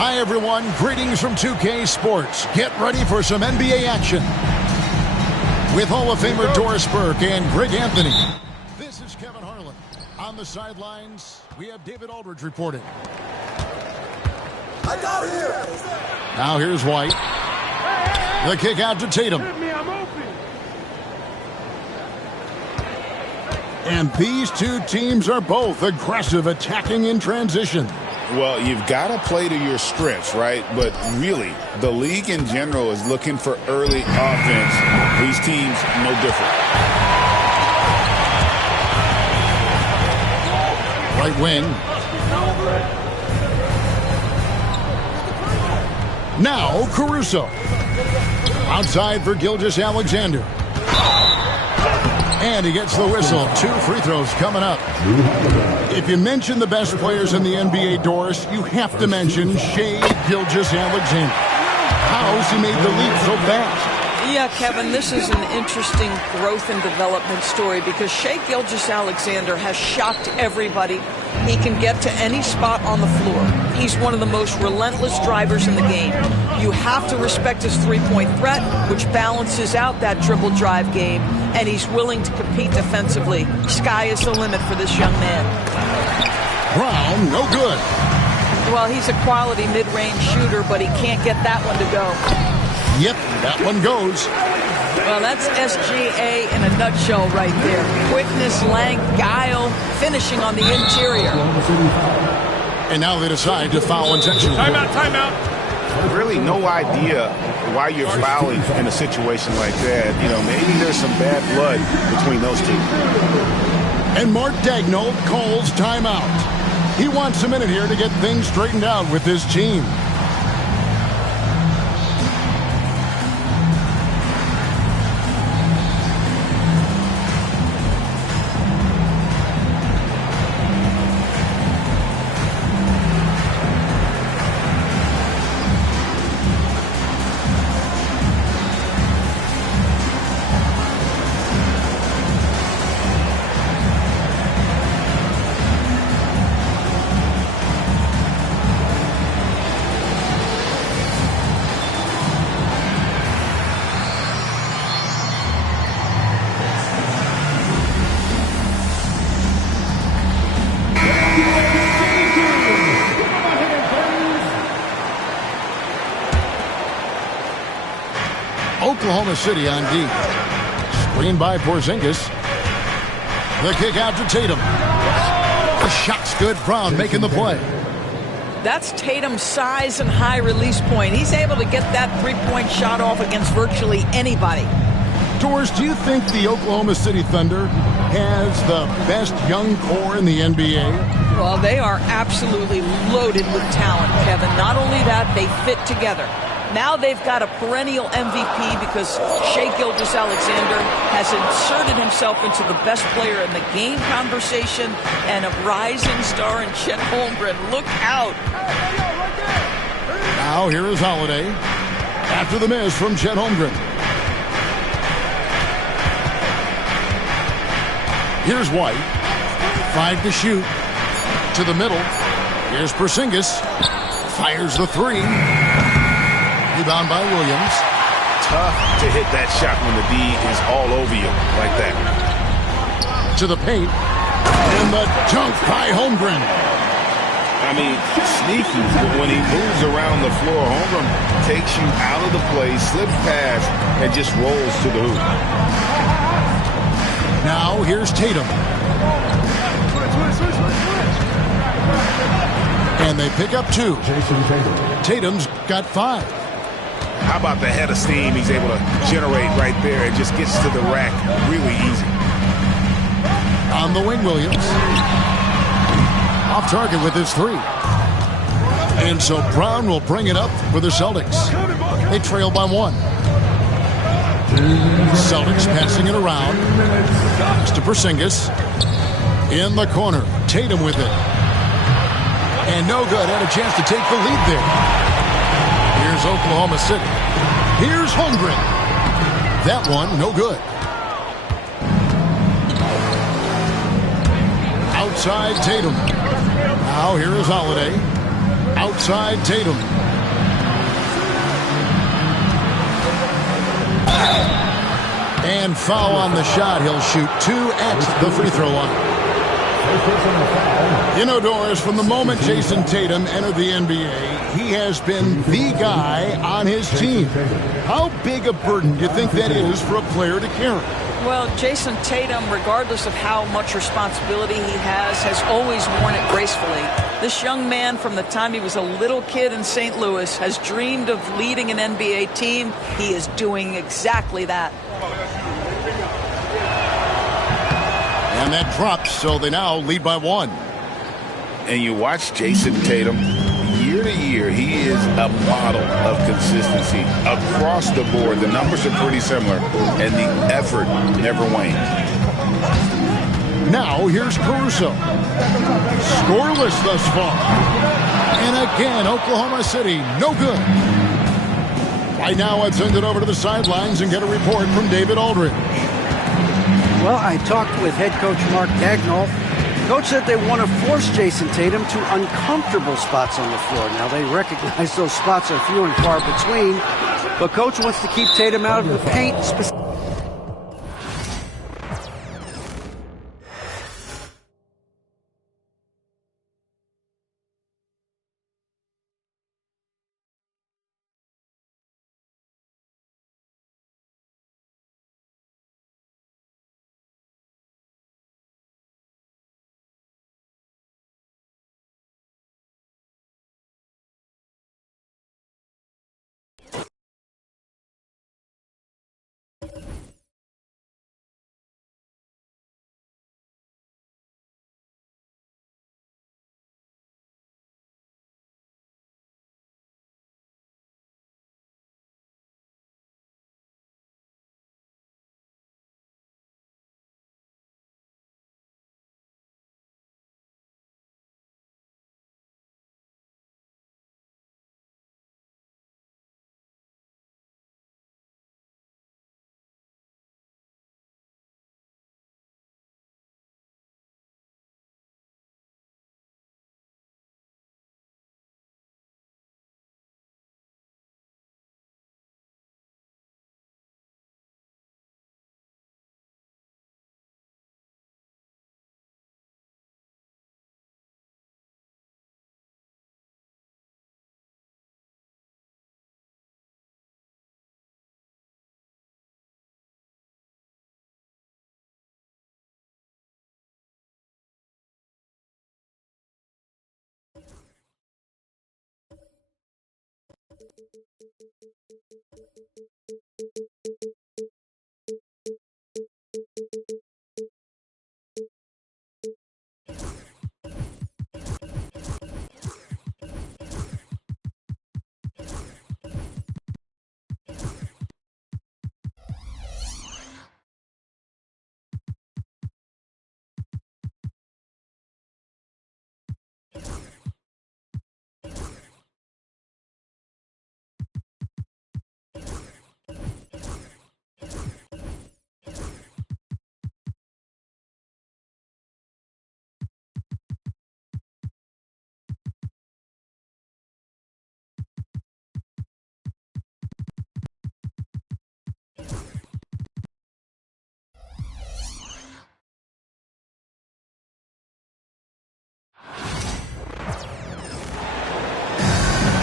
Hi, everyone. Greetings from 2K Sports. Get ready for some NBA action with Hall of Famer Doris Burke and Greg Anthony. This is Kevin Harlan. On the sidelines, we have David Aldridge reporting. I got here. Now here's White. The kick out to Tatum. And these two teams are both aggressive, attacking in transition. Well, you've got to play to your strengths, right? But really, the league in general is looking for early offense. These teams, no different. Right wing. Now Caruso. Outside for Gilgeous-Alexander. And he gets the whistle. 2 free throws coming up. If you mention the best players in the NBA, Doris, you have to mention Shai Gilgeous-Alexander. How's he made the leap so fast? Yeah, Kevin, this is an interesting growth and development story because Shai Gilgeous-Alexander has shocked everybody. He can get to any spot on the floor. He's one of the most relentless drivers in the game. You have to respect his three-point threat, which balances out that dribble drive game, and he's willing to compete defensively. Sky is the limit for this young man. Brown, no good. Well, he's a quality mid-range shooter, but he can't get that one to go. Yep, that one goes. Well, that's SGA in a nutshell right there. Quickness, length, guile, finishing on the interior. And now they decide to foul intentionally. Timeout. Really no idea why you're fouling in a situation like that. You know, maybe there's some bad blood between those two. And Mark Daigneault calls timeout. He wants a minute here to get things straightened out with his team. Oklahoma City on D. Screened by Porzingis. The kick out to Tatum. The shot's good. Brown making the play. That's Tatum's size and high release point. He's able to get that three-point shot off against virtually anybody. Doris, do you think the Oklahoma City Thunder has the best young core in the NBA? Well, they are absolutely loaded with talent, Kevin. Not only that, they fit together. Now they've got a perennial MVP because Shai Gilgeous-Alexander has inserted himself into the best player in the game conversation and a rising star in Chet Holmgren. Look out. Now here is Holiday after the miss from Chet Holmgren. Here's White. 5 to shoot. To the middle. Here's Porzingis. Fires the 3. Rebound by Williams. Tough to hit that shot when the D is all over you like that. To the paint. And the dunk by Holmgren. I mean, sneaky, but when he moves around the floor, Holmgren takes you out of the play, slips past, and just rolls to the hoop. Now here's Tatum. And they pick up 2. Tatum's got 5. How about the head of steam he's able to generate right there? It just gets to the rack really easy. On the wing, Williams. Off target with his 3. And so Brown will bring it up for the Celtics. They trail by 1. Celtics passing it around. It's to Porzingis. In the corner. Tatum with it. And no good. Had a chance to take the lead there. Here's Oklahoma City. Here's Holmgren. That one, no good. Outside Tatum. Now here is Holiday. Outside Tatum. And foul on the shot. He'll shoot 2 at the free throw line. Indoors, from the moment Jason Tatum entered the NBA, he has been the guy on his team. How big a burden do you think that is for a player to carry? Well, Jason Tatum, regardless of how much responsibility he has always worn it gracefully. This young man, from the time he was a little kid in St. Louis, has dreamed of leading an NBA team. He is doing exactly that. And that drops, so they now lead by 1. And you watch Jason Tatum, year to year, he is a model of consistency across the board. The numbers are pretty similar, and the effort never wanes. Now here's Caruso. Scoreless thus far. And again, Oklahoma City, no good. Right now, let's send it over to the sidelines and get a report from David Aldridge. Well, I talked with head coach Mark Dagnall. Coach said they want to force Jason Tatum to uncomfortable spots on the floor. Now, they recognize those spots are few and far between, but Coach wants to keep Tatum out of the paint.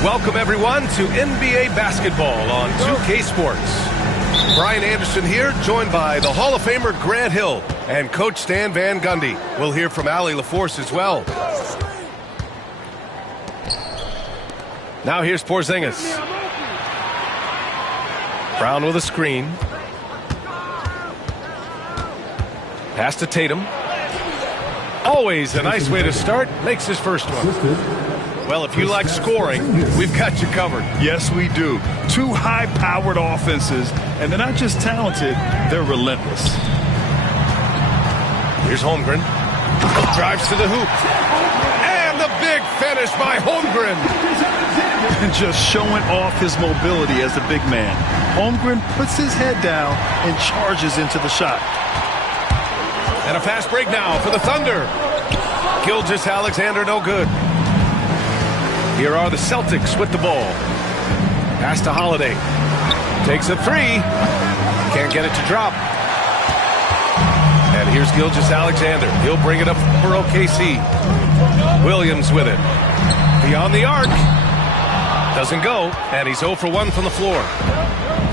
Welcome, everyone, to NBA basketball on 2K Sports. Brian Anderson here, joined by the Hall of Famer Grant Hill and Coach Stan Van Gundy. We'll hear from Allie LaForce as well. Now here's Porzingis. Brown with a screen. Pass to Tatum. Always a nice way to start. Makes his first one. Well, if you like scoring, we've got you covered. Yes, we do. Two high-powered offenses, and they're not just talented, they're relentless. Here's Holmgren. Drives to the hoop. And the big finish by Holmgren. And just showing off his mobility as a big man. Holmgren puts his head down and charges into the shot. And a fast break now for the Thunder. Gilgeous-Alexander, no good. Here are the Celtics with the ball. Pass to Holiday. Takes a three. Can't get it to drop. And here's Gilgeous-Alexander. He'll bring it up for OKC. Williams with it. Beyond the arc. Doesn't go. And he's 0 for 1 from the floor.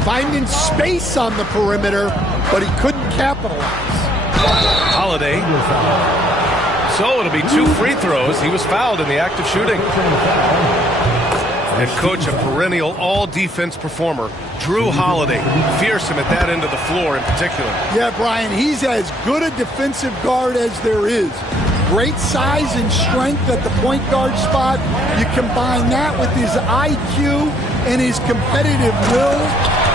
Finding space on the perimeter, but he couldn't capitalize. Holiday. So it'll be 2 free throws. He was fouled in the act of shooting. And coach, a perennial all-defense performer, Drew Holiday, fearsome at that end of the floor in particular. Yeah, Brian, he's as good a defensive guard as there is. Great size and strength at the point guard spot. You combine that with his IQ and his competitive will,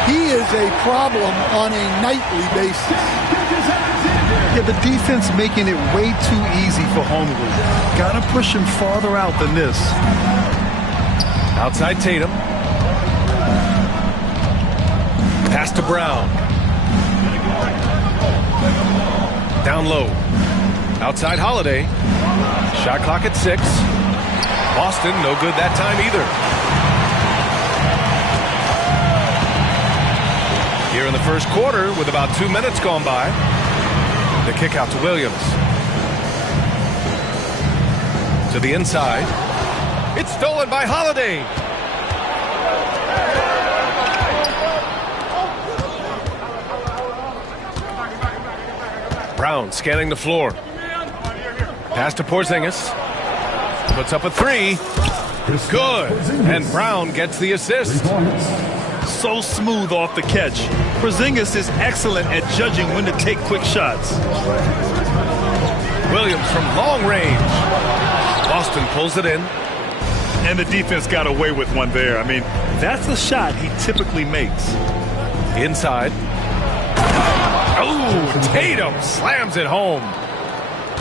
he is a problem on a nightly basis. Yeah, the defense making it way too easy for Holmgren. Gotta push him farther out than this. Outside Tatum. Pass to Brown. Down low. Outside Holiday. Shot clock at 6. Boston, no good that time either. Here in the first quarter, with about 2 minutes gone by, the kick out to Williams. To the inside. It's stolen by Holiday. Brown scanning the floor. Pass to Porzingis. Puts up a three. Good. And Brown gets the assist. So smooth off the catch. Porzingis is excellent at judging when to take quick shots. Williams from long range. Boston pulls it in. And the defense got away with one there. I mean, that's the shot he typically makes. Inside. Oh, Tatum slams it home.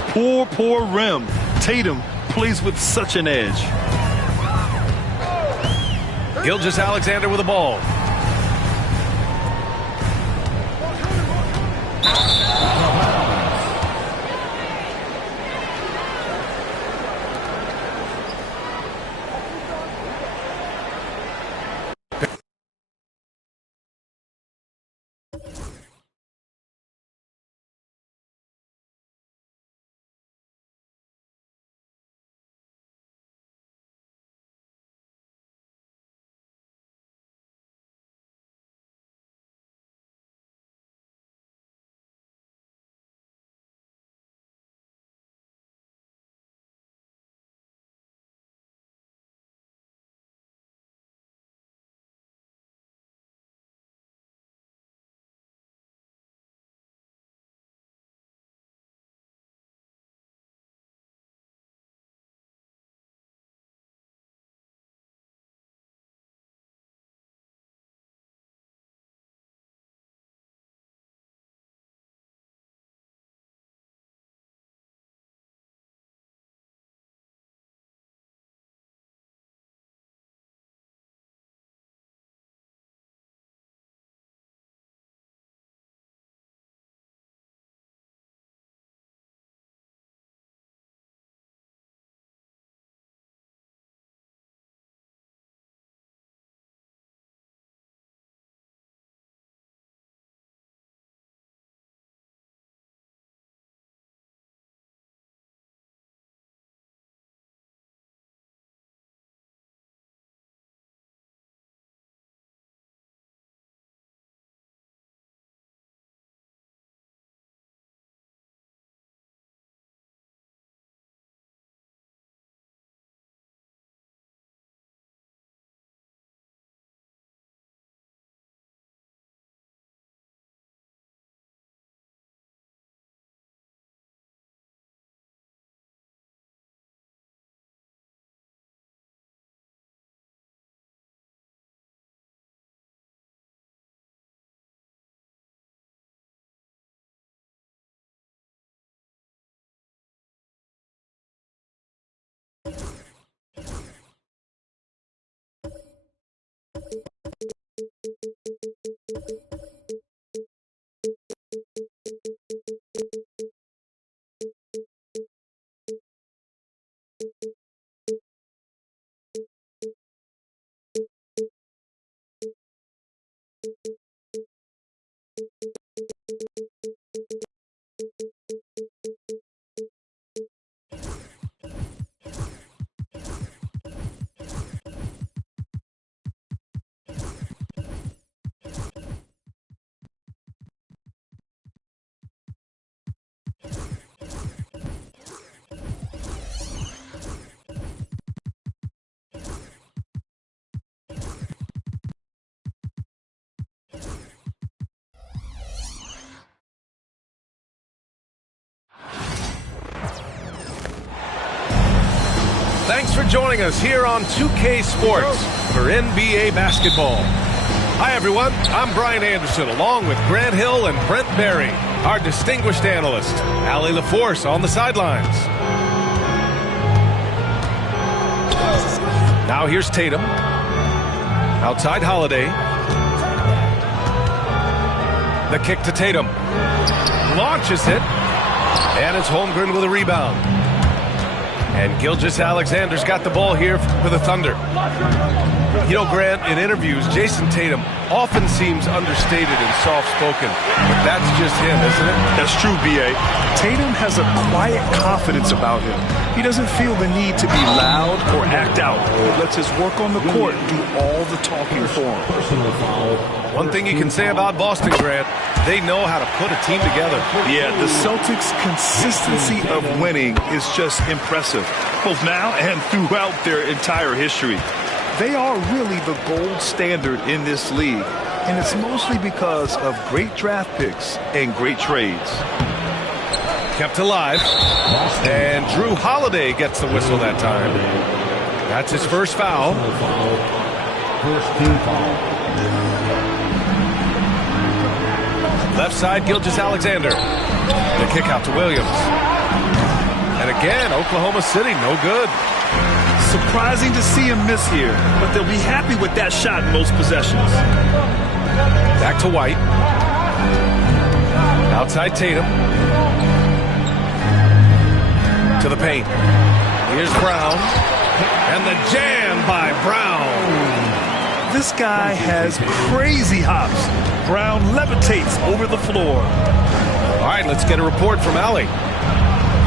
Poor rim. Tatum plays with such an edge. Gilgeous-Alexander with the ball. Thanks for joining us here on 2K Sports for NBA basketball. Hi, everyone. I'm Brian Anderson, along with Grant Hill and Brent Berry, our distinguished analyst. Allie LaForce on the sidelines. Now here's Tatum. Outside Holiday. The kick to Tatum. Launches it. And it's Holmgren with a rebound. And Gilgeous-Alexander's got the ball here for the Thunder. You know, Grant, in interviews, Jason Tatum often seems understated and soft-spoken. But that's just him, isn't it? That's true, B.A. Tatum has a quiet confidence about him. He doesn't feel the need to be loud or act out. He lets his work on the court do all the talking for him. One thing you can say about Boston, Grant, they know how to put a team together. Yeah, the Celtics' consistency of winning is just impressive, both now and throughout their entire history. They are really the gold standard in this league, and it's mostly because of great draft picks and great trades. Kept alive, and Drew Holiday gets the whistle that time. That's his first foul. First team foul. Left side, Gilgeous-Alexander. The kick out to Williams. And again, Oklahoma City, no good. Surprising to see him miss here, but they'll be happy with that shot in most possessions. Back to White. Outside Tatum. To the paint. Here's Brown. And the jam by Brown. This guy has crazy hops. Brown levitates over the floor. All right, let's get a report from Allie.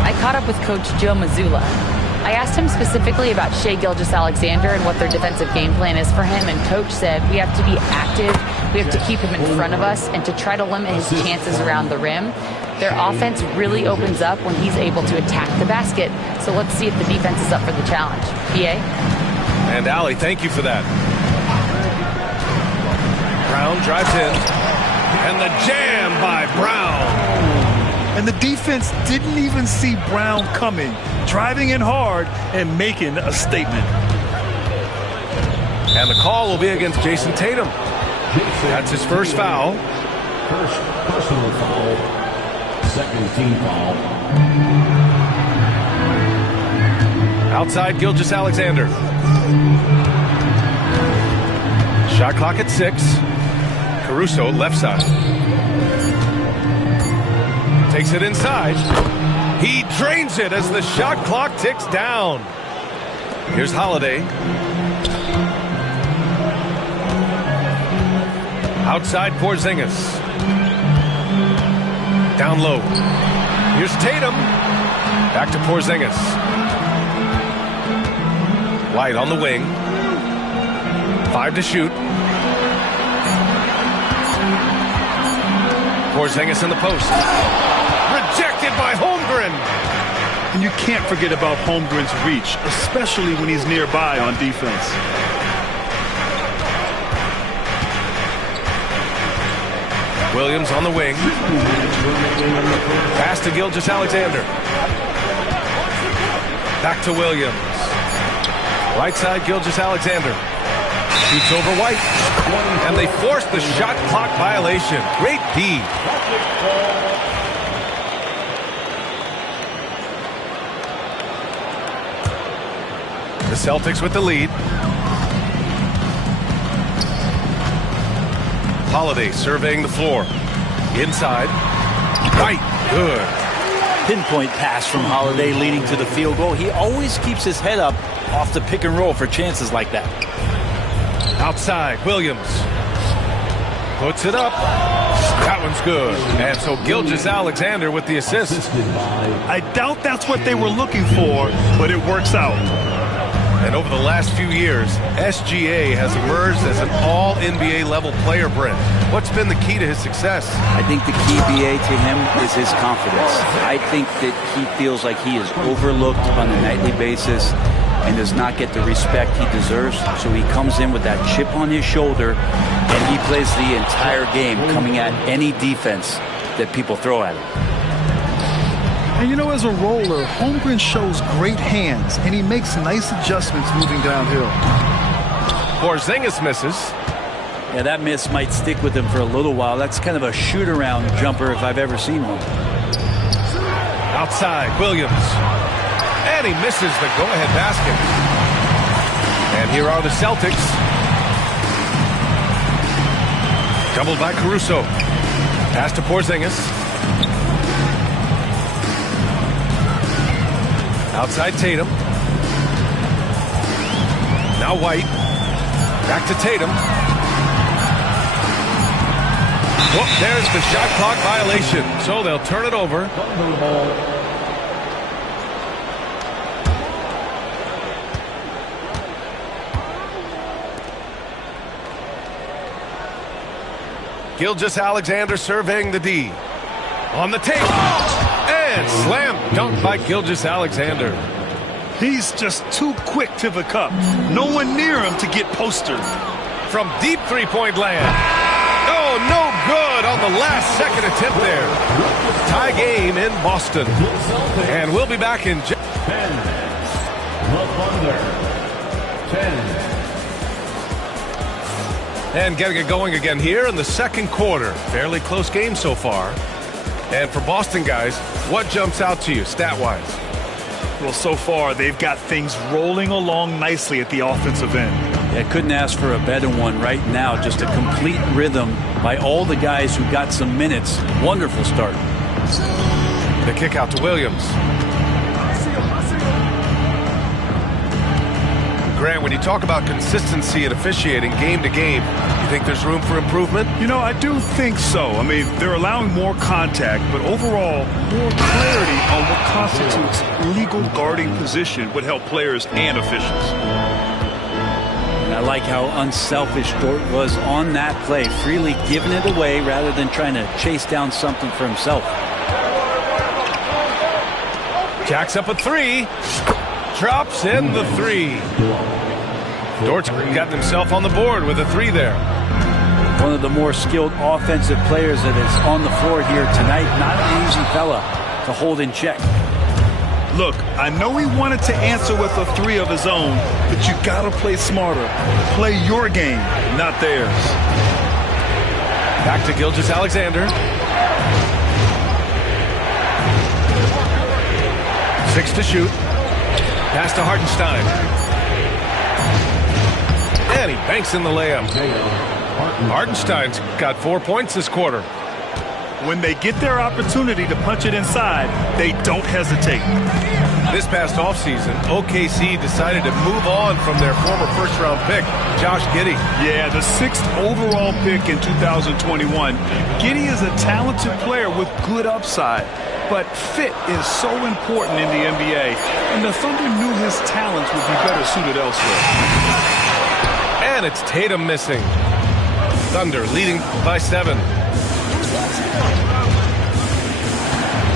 I caught up with Coach Joe Mazzulla. I asked him specifically about Shai Gilgeous-Alexander and what their defensive game plan is for him, and Coach said we have to be active, we have to keep him in front of us, and to try to limit his chances around the rim. Their offense really opens up when he's able to attack the basket, so let's see if the defense is up for the challenge. B.A.? And Allie, thank you for that. Brown drives in, and the jam by Brown. And the defense didn't even see Brown coming, driving in hard and making a statement. And the call will be against Jason Tatum. That's his first foul. First personal foul, second team foul. Outside Gilgeous-Alexander. Shot clock at 6. Caruso, left side. Takes it inside. He drains it as the shot clock ticks down. Here's Holiday. Outside Porzingis. Down low. Here's Tatum. Back to Porzingis. White on the wing. 5 to shoot. Porzingis in the post. Rejected by Holmgren. And you can't forget about Holmgren's reach, especially when he's nearby on defense. Williams on the wing. Pass to Gilgeous-Alexander. Back to Williams. Right side, Gilgeous-Alexander. Shoots over White. And they force the shot clock violation. Great D. The Celtics with the lead. Holiday surveying the floor. Inside. White. Good. Pinpoint pass from Holiday leading to the field goal. He always keeps his head up off the pick and roll for chances like that. Outside, Williams. Puts it up. That one's good. And so Gilgeous-Alexander with the assist. I doubt that's what they were looking for, but it works out. And over the last few years, SGA has emerged as an all-NBA level player, Brent. What's been the key to his success? I think the key, BA, to him is his confidence. I think that he feels like he is overlooked on a nightly basis and does not get the respect he deserves. So he comes in with that chip on his shoulder, and he plays the entire game coming at any defense that people throw at him. And you know, as a roller, Holmgren shows great hands, and he makes nice adjustments moving downhill. Porzingis misses. Yeah, that miss might stick with him for a little while. That's kind of a shoot-around jumper if I've ever seen one. Outside, Williams. And he misses the go-ahead basket. And here are the Celtics. Doubled by Caruso. Pass to Porzingis. Outside Tatum. Now White. Back to Tatum. Whoop, there's the shot clock violation. So they'll turn it over. Gilgeous-Alexander surveying the D. On the tape. And slam dunk by Gilgeous-Alexander. He's just too quick to the cup. No one near him to get postered. From deep three-point land. Oh, no good on the last second attempt there. Tie game in Boston. And we'll be back in 10. The Thunder. 10. And getting it going again here in the second quarter. Fairly close game so far. And for Boston guys, what jumps out to you stat-wise? Well, so far, they've got things rolling along nicely at the offensive end. Yeah, couldn't ask for a better one right now. Just a complete rhythm by all the guys who got some minutes. Wonderful start. The kick out to Williams. Grant, when you talk about consistency and officiating game to game, you think there's room for improvement? You know, I do think so. I mean, they're allowing more contact, but overall, more clarity on what constitutes legal guarding position would help players and officials. And I like how unselfish Dort was on that play, freely giving it away rather than trying to chase down something for himself. Jacks up a three. Drops in the three. Dort's got himself on the board with a three there. One of the more skilled offensive players that is on the floor here tonight. Not an easy fella to hold in check. Look, I know he wanted to answer with a three of his own, but you gotta play smarter. Play your game, not theirs. Back to Gilgeous-Alexander. 6 to shoot. Pass to Hartenstein. And he banks in the layup. Hartenstein's got 4 points this quarter. When they get their opportunity to punch it inside, they don't hesitate. This past offseason, OKC decided to move on from their former first-round pick, Josh Giddey. Yeah, the 6th overall pick in 2021. Giddey is a talented player with good upside, but fit is so important in the NBA, and the Thunder knew his talents would be better suited elsewhere. And it's Tatum missing. Thunder leading by 7.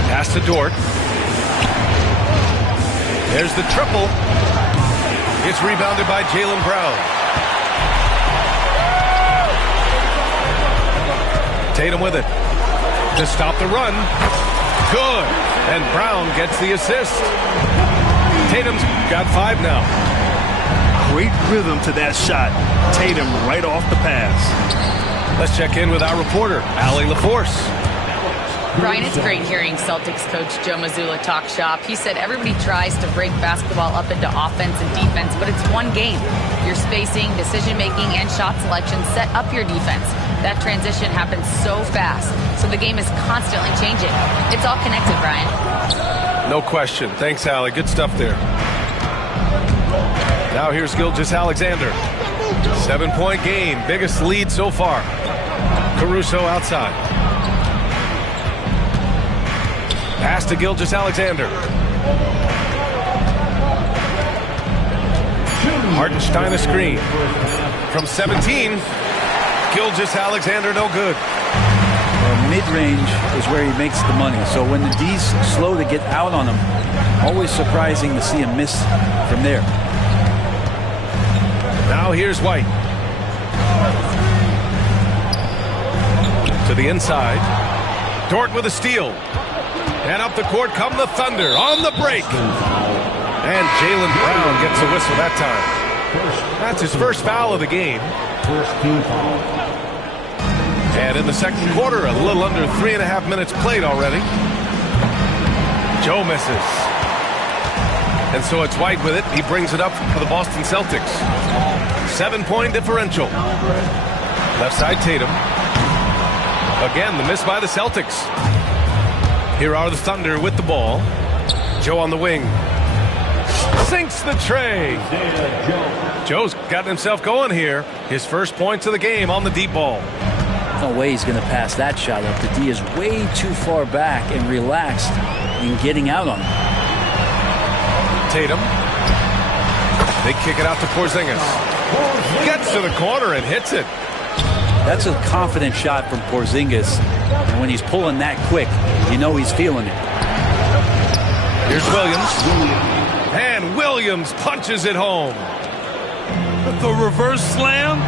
Pass to Dort. There's the triple. It's rebounded by Jaylen Brown. Tatum with it. To stop the run. Good. And Brown gets the assist. Tatum's got 5 now. Great rhythm to that shot. Tatum right off the pass. Let's check in with our reporter, Allie LaForce. Brian, it's great hearing Celtics coach Joe Mazzulla talk shop. He said everybody tries to break basketball up into offense and defense, but it's one game. Your spacing, decision-making, and shot selection set up your defense. That transition happens so fast, so the game is constantly changing. It's all connected, Brian. No question. Thanks, Allie. Good stuff there. Now here's Gilgeous-Alexander. 7-point game. Biggest lead so far. Caruso outside. Pass to Gilgeous-Alexander. Hartenstein a screen. From 17, Gilgeous-Alexander no good. Mid-range is where he makes the money. So when the D's slow to get out on him, always surprising to see him miss from there. Now here's White. To the inside. Dort with a steal. And up the court come the Thunder on the break. And Jaylen Brown gets a whistle that time. That's his first foul of the game. First team foul. And in the second quarter, a little under 3.5 minutes played already. Joe misses. And so it's White with it. He brings it up for the Boston Celtics. 7-point differential. Left side Tatum. Again, the miss by the Celtics. Here are the Thunder with the ball. Joe on the wing. Sinks the tray. Joe's gotten himself going here. His first points of the game on the deep ball. No way he's going to pass that shot up. The D is way too far back and relaxed in getting out on him. Tatum. They kick it out to Porzingis. Gets to the corner and hits it. That's a confident shot from Porzingis. And when he's pulling that quick, you know he's feeling it. Here's Williams. And Williams punches it home. The reverse slam,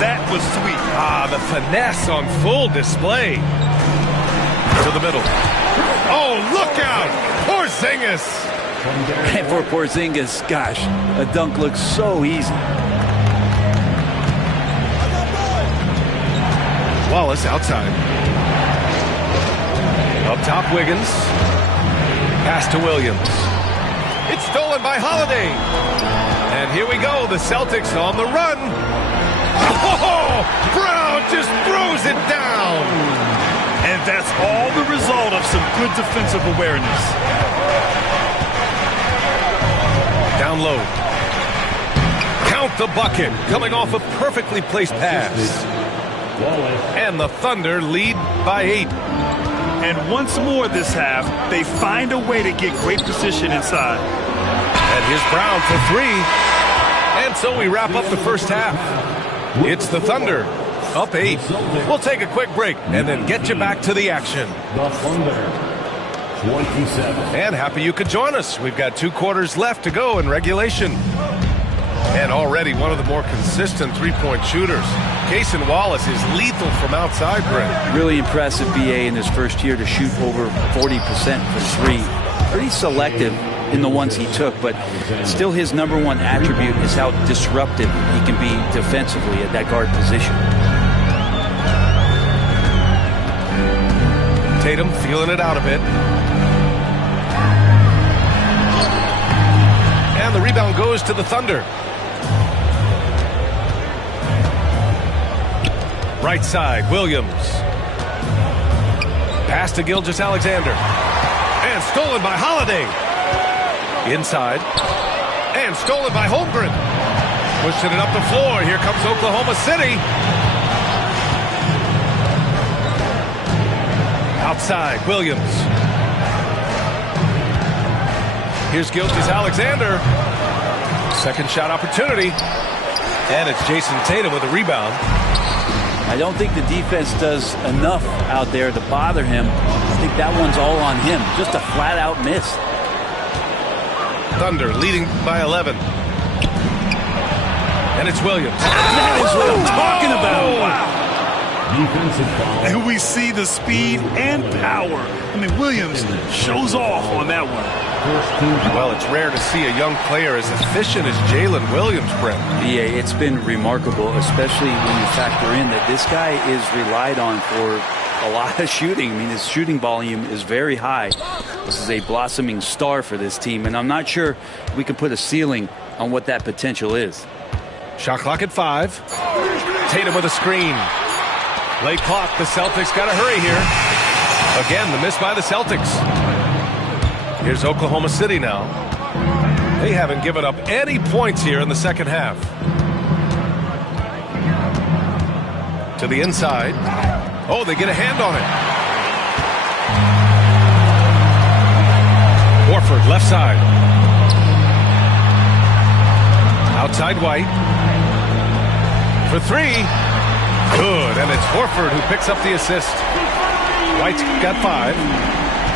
that was sweet. Ah, the finesse on full display. To the middle. Oh, look out! Porzingis! And for Porzingis, gosh, a dunk looks so easy. Wallace outside. Up top, Wiggins. Pass to Williams. It's stolen by Holiday. And here we go, the Celtics on the run. Oh, Brown just throws it down. And that's all the result of some good defensive awareness. Down low. Count the bucket, coming off a perfectly placed pass. And the Thunder lead by 8. And once more this half, they find a way to get great position inside. And here's Brown for 3. And so we wrap up the first half. It's the Thunder, up 8. We'll take a quick break and then get you back to the action. The Thunder, 27. And happy you could join us. We've got 2 quarters left to go in regulation. And already one of the more consistent three-point shooters. Cason Wallace is lethal from outside, Brent. Really impressive, BA, in his first year to shoot over 40% for 3. Pretty selective in the ones he took, but still his number one attribute is how disruptive he can be defensively at that guard position. Tatum feeling it out a bit. And the rebound goes to the Thunder. Right side, Williams. Pass to Gilgeous-Alexander. And stolen by Holiday. Inside. And stolen by Holmgren. Pushing it up the floor. Here comes Oklahoma City. Outside, Williams. Here's Gilgeous-Alexander. Second shot opportunity. And it's Jason Tatum with a rebound. I don't think the defense does enough out there to bother him. I think that one's all on him. Just a flat-out miss. Thunder leading by 11. And it's Williams. That is what I'm talking about. Wow. Defensive foul. And we see the speed and power. I mean, Williams shows off on that one. Well, it's rare to see a young player as efficient as Jalen Williams, Brent. Yeah, it's been remarkable, especially when you factor in that this guy is relied on for a lot of shooting. I mean, his shooting volume is very high. This is a blossoming star for this team, and I'm not sure we can put a ceiling on what that potential is. Shot clock at 5. Tatum with a screen. Late clock. The Celtics got to hurry here. Again, the miss by the Celtics. Here's Oklahoma City now. They haven't given up any points here in the second half. To the inside. Oh, they get a hand on it. Horford, left side. Outside White. For three. Good, and it's Horford who picks up the assist. White's got 5.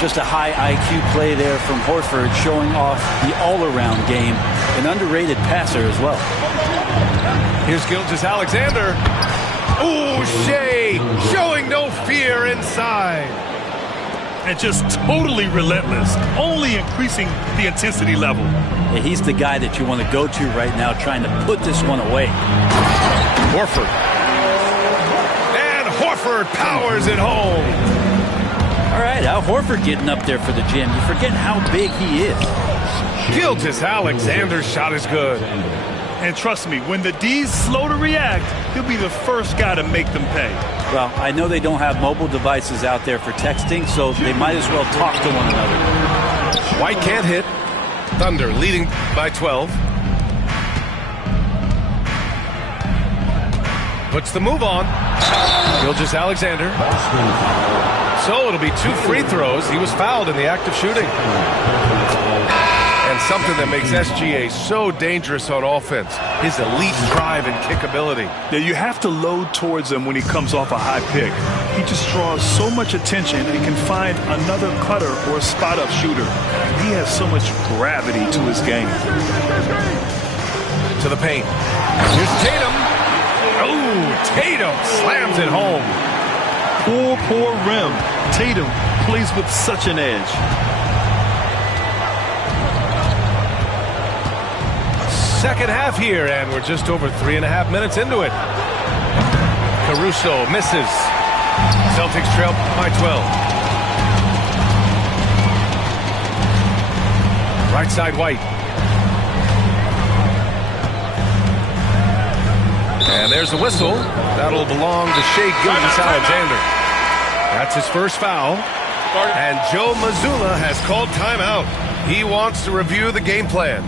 Just a high IQ play there from Horford, showing off the all-around game. An underrated passer as well. Here's Gilgeous-Alexander. Ooh, Shea showing no fear inside. And just totally relentless, only increasing the intensity level. Yeah, he's the guy that you want to go to right now, trying to put this one away. Horford. And Horford powers it home. All right, Al Horford getting up there for the gym. You forget how big he is. Gilgeous-Alexander's shot is good. And trust me, when the D's slow to react, he'll be the first guy to make them pay. Well, I know they don't have mobile devices out there for texting, so they might as well talk to one another. White can't hit. Thunder leading by 12. Puts the move on. Gilgeous-Alexander. So it'll be 2 free throws. He was fouled in the act of shooting. And something that makes SGA so dangerous on offense, his elite drive and kickability. Yeah, you have to load towards him when he comes off a high pick. He just draws so much attention and can find another cutter or a spot-up shooter. He has so much gravity to his game. To the paint. Here's Tatum. Oh, Tatum slams it home. Poor rim. Tatum plays with such an edge. Second half here, and we're just over 3.5 minutes into it. Caruso misses. Celtics trail by 12. Right side White. And there's the whistle. That'll belong to Shea Gilgeous-Alexander. That's his first foul. And Joe Mazzulla has called timeout. He wants to review the game plan.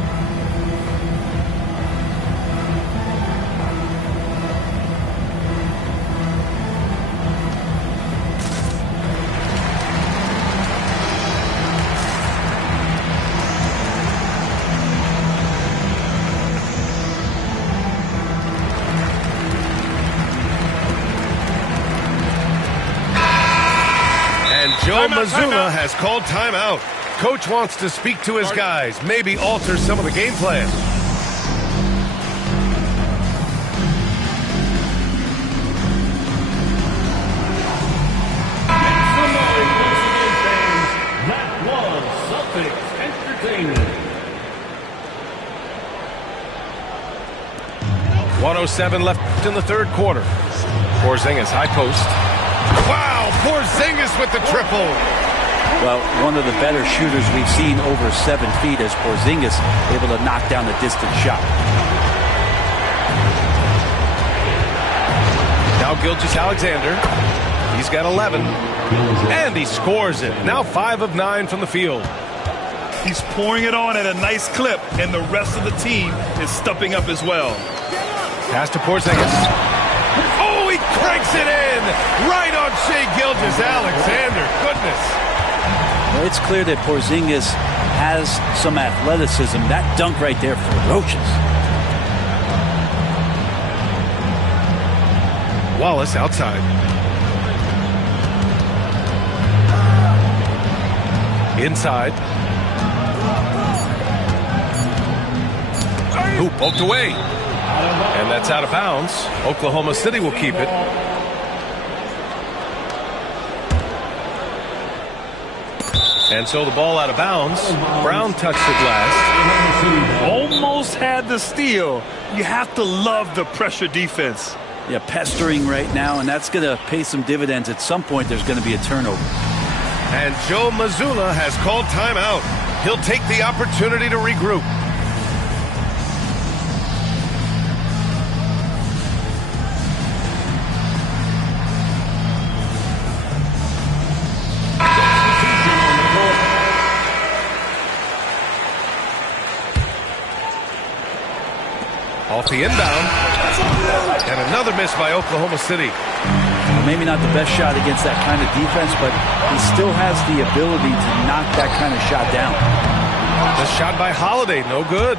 Joe Mazzulla has called timeout. Coach wants to speak to his guys, maybe alter some of the game plan. That was Celtics Entertainment. 1:07 left in the third quarter. Porzingis, high post. Wow, Porzingis with the triple. Well, one of the better shooters we've seen over 7 feet as Porzingis able to knock down the distant shot. Now Gilgeous-Alexander. He's got 11. And he scores it. Now 5 of 9 from the field. He's pouring it on at a nice clip, and the rest of the team is stepping up as well. Pass to Porzingis. Oh, he cranks it in! Right on Shea Gilgeous-Alexander. Goodness. Well, it's clear that Porzingis has some athleticism. That dunk right there, ferocious. Wallace outside. Inside. Hoop poked away. And that's out of bounds. Oklahoma City will keep it. And so the ball out of bounds. Brown touched it last. Almost had the steal. You have to love the pressure defense. Yeah, pestering right now, and that's going to pay some dividends. At some point, there's going to be a turnover. And Joe Mazzulla has called timeout. He'll take the opportunity to regroup. Off the inbound. And another miss by Oklahoma City. Well, maybe not the best shot against that kind of defense, but he still has the ability to knock that kind of shot down. The shot by Holiday, no good.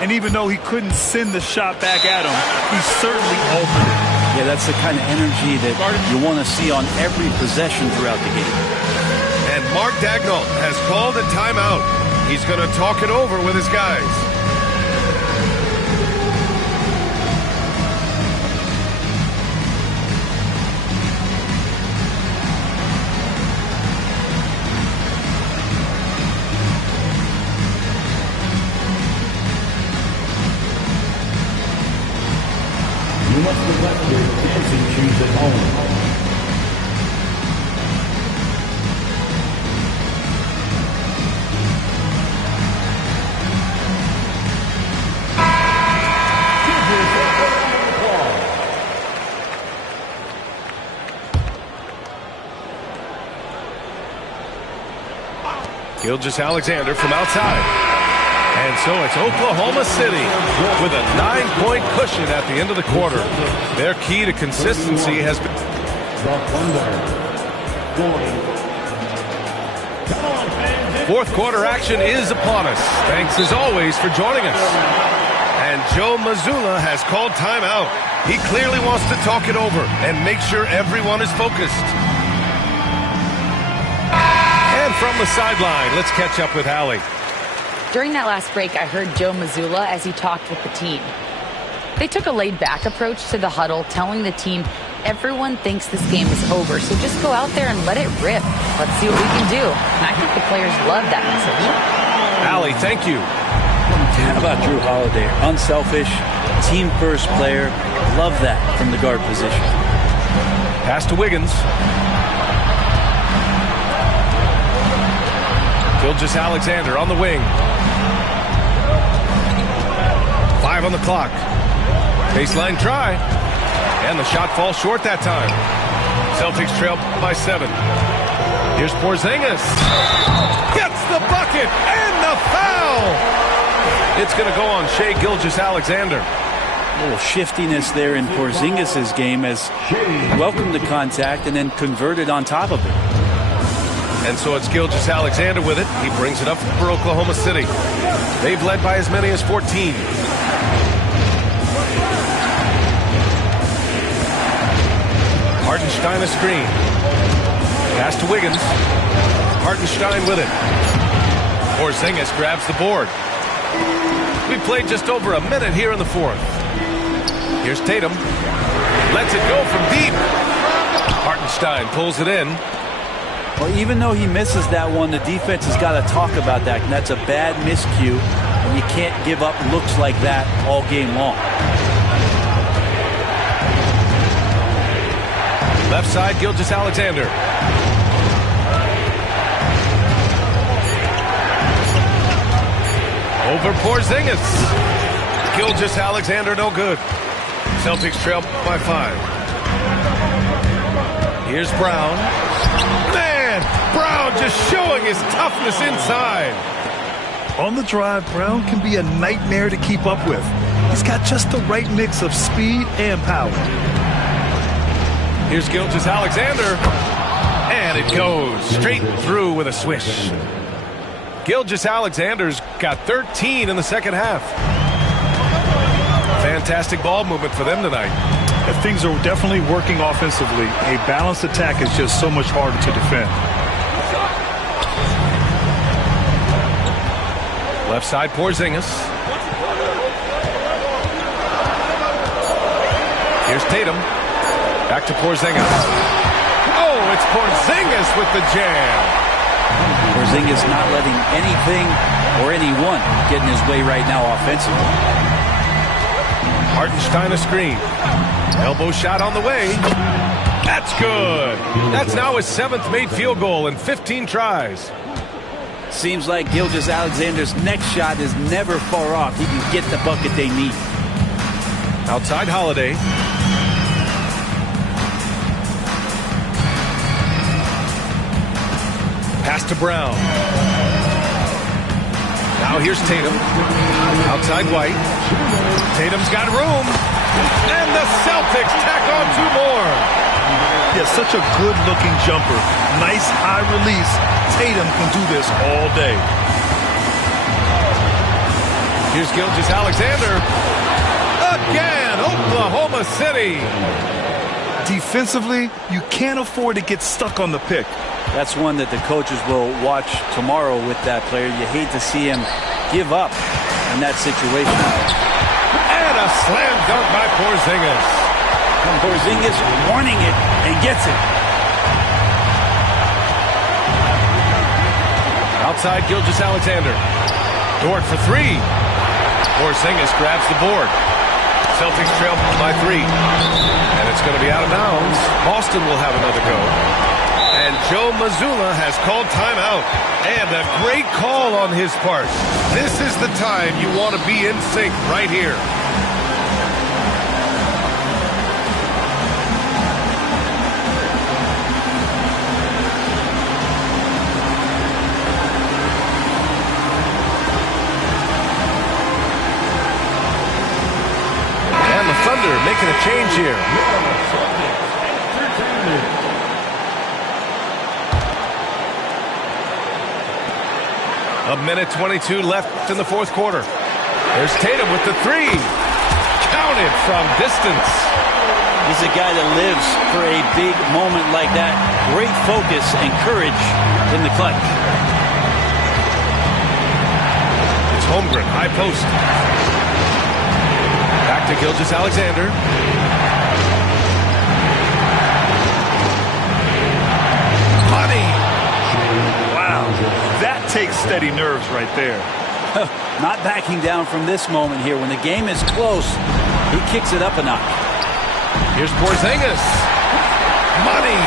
And even though he couldn't send the shot back at him, he certainly altered it. Yeah, that's the kind of energy that you want to see on every possession throughout the game. And Mark Daigneault has called a timeout. He's going to talk it over with his guys. You must neglect your dancing shoes at home. Gilgeous-Alexander from outside. And so it's Oklahoma City with a 9-point cushion at the end of the quarter. Their key to consistency has been... Fourth quarter action is upon us. Thanks as always for joining us. And Joe Mazzulla has called timeout. He clearly wants to talk it over and make sure everyone is focused. And from the sideline, let's catch up with Allie. During that last break, I heard Joe Mazzulla as he talked with the team. They took a laid-back approach to the huddle, telling the team everyone thinks this game is over, so just go out there and let it rip. Let's see what we can do. And I think the players love that message. Allie, thank you. How about Drew Holiday? Unselfish, team-first player. Love that from the guard position. Pass to Wiggins. Gilgeous-Alexander on the wing. 5 on the clock. Baseline try. And the shot falls short that time. Celtics trail by 7. Here's Porzingis. Gets the bucket and the foul. It's going to go on Shai Gilgeous-Alexander. A little shiftiness there in Porzingis' game as he welcomed the contact and then converted on top of it. And so it's Gilgeous-Alexander with it. He brings it up for Oklahoma City. They've led by as many as 14. Hartenstein a screen. Pass to Wiggins. Hartenstein with it. Porzingis grabs the board. We've played just over a minute here in the fourth. Here's Tatum. Lets it go from deep. Hartenstein pulls it in. Well, even though he misses that one, the defense has got to talk about that. And that's a bad miscue. And you can't give up looks like that all game long. Left side, Gilgeous-Alexander. Over Porzingis. Gilgeous-Alexander no good. Celtics trail by 5. Here's Brown. Man, Brown just showing his toughness inside. On the drive, Brown can be a nightmare to keep up with. He's got just the right mix of speed and power. Here's Gilgeous-Alexander. And it goes straight through with a swish. Gilgeous-Alexander's got 13 in the second half. Fantastic ball movement for them tonight. Things are definitely working offensively. A balanced attack is just so much harder to defend. Left side, Porzingis. Here's Tatum. Back to Porzingis. Oh, it's Porzingis with the jam. Porzingis not letting anything or anyone get in his way right now offensively. Hartenstein a screen. Elbow shot on the way. That's good. That's now his 7th made field goal in 15 tries. Seems like Gilgeous-Alexander's next shot is never far off. He can get the bucket they need. Outside Holiday. Pass to Brown. Now here's Tatum. Outside White. Tatum's got room. And the Celtics tack on 2 more. Yeah, such a good-looking jumper. Nice high release. Tatum can do this all day. Here's Gilgeous-Alexander. Again, Oklahoma City. Defensively, you can't afford to get stuck on the pick. That's one that the coaches will watch tomorrow with that player. You hate to see him give up in that situation. And a slam dunk by Porzingis. Porzingis warning it and gets it. Outside Gilgeous-Alexander. Dort for 3. Porzingis grabs the board. Celtics trail by 3. And it's going to be out of bounds. Boston will have another go. And Joe Mazzulla has called timeout. And a great call on his part. This is the time you want to be in sync right here. And the Thunder making a change here. A minute 22 left in the 4th quarter. There's Tatum with the 3. Counted from distance. He's a guy that lives for a big moment like that. Great focus and courage in the clutch. It's Holmgren, high post. Back to Gilgeous-Alexander. Money. Wow, that takes steady nerves right there. Not backing down from this moment here. When the game is close, he kicks it up a notch. Here's Porzingis. Money.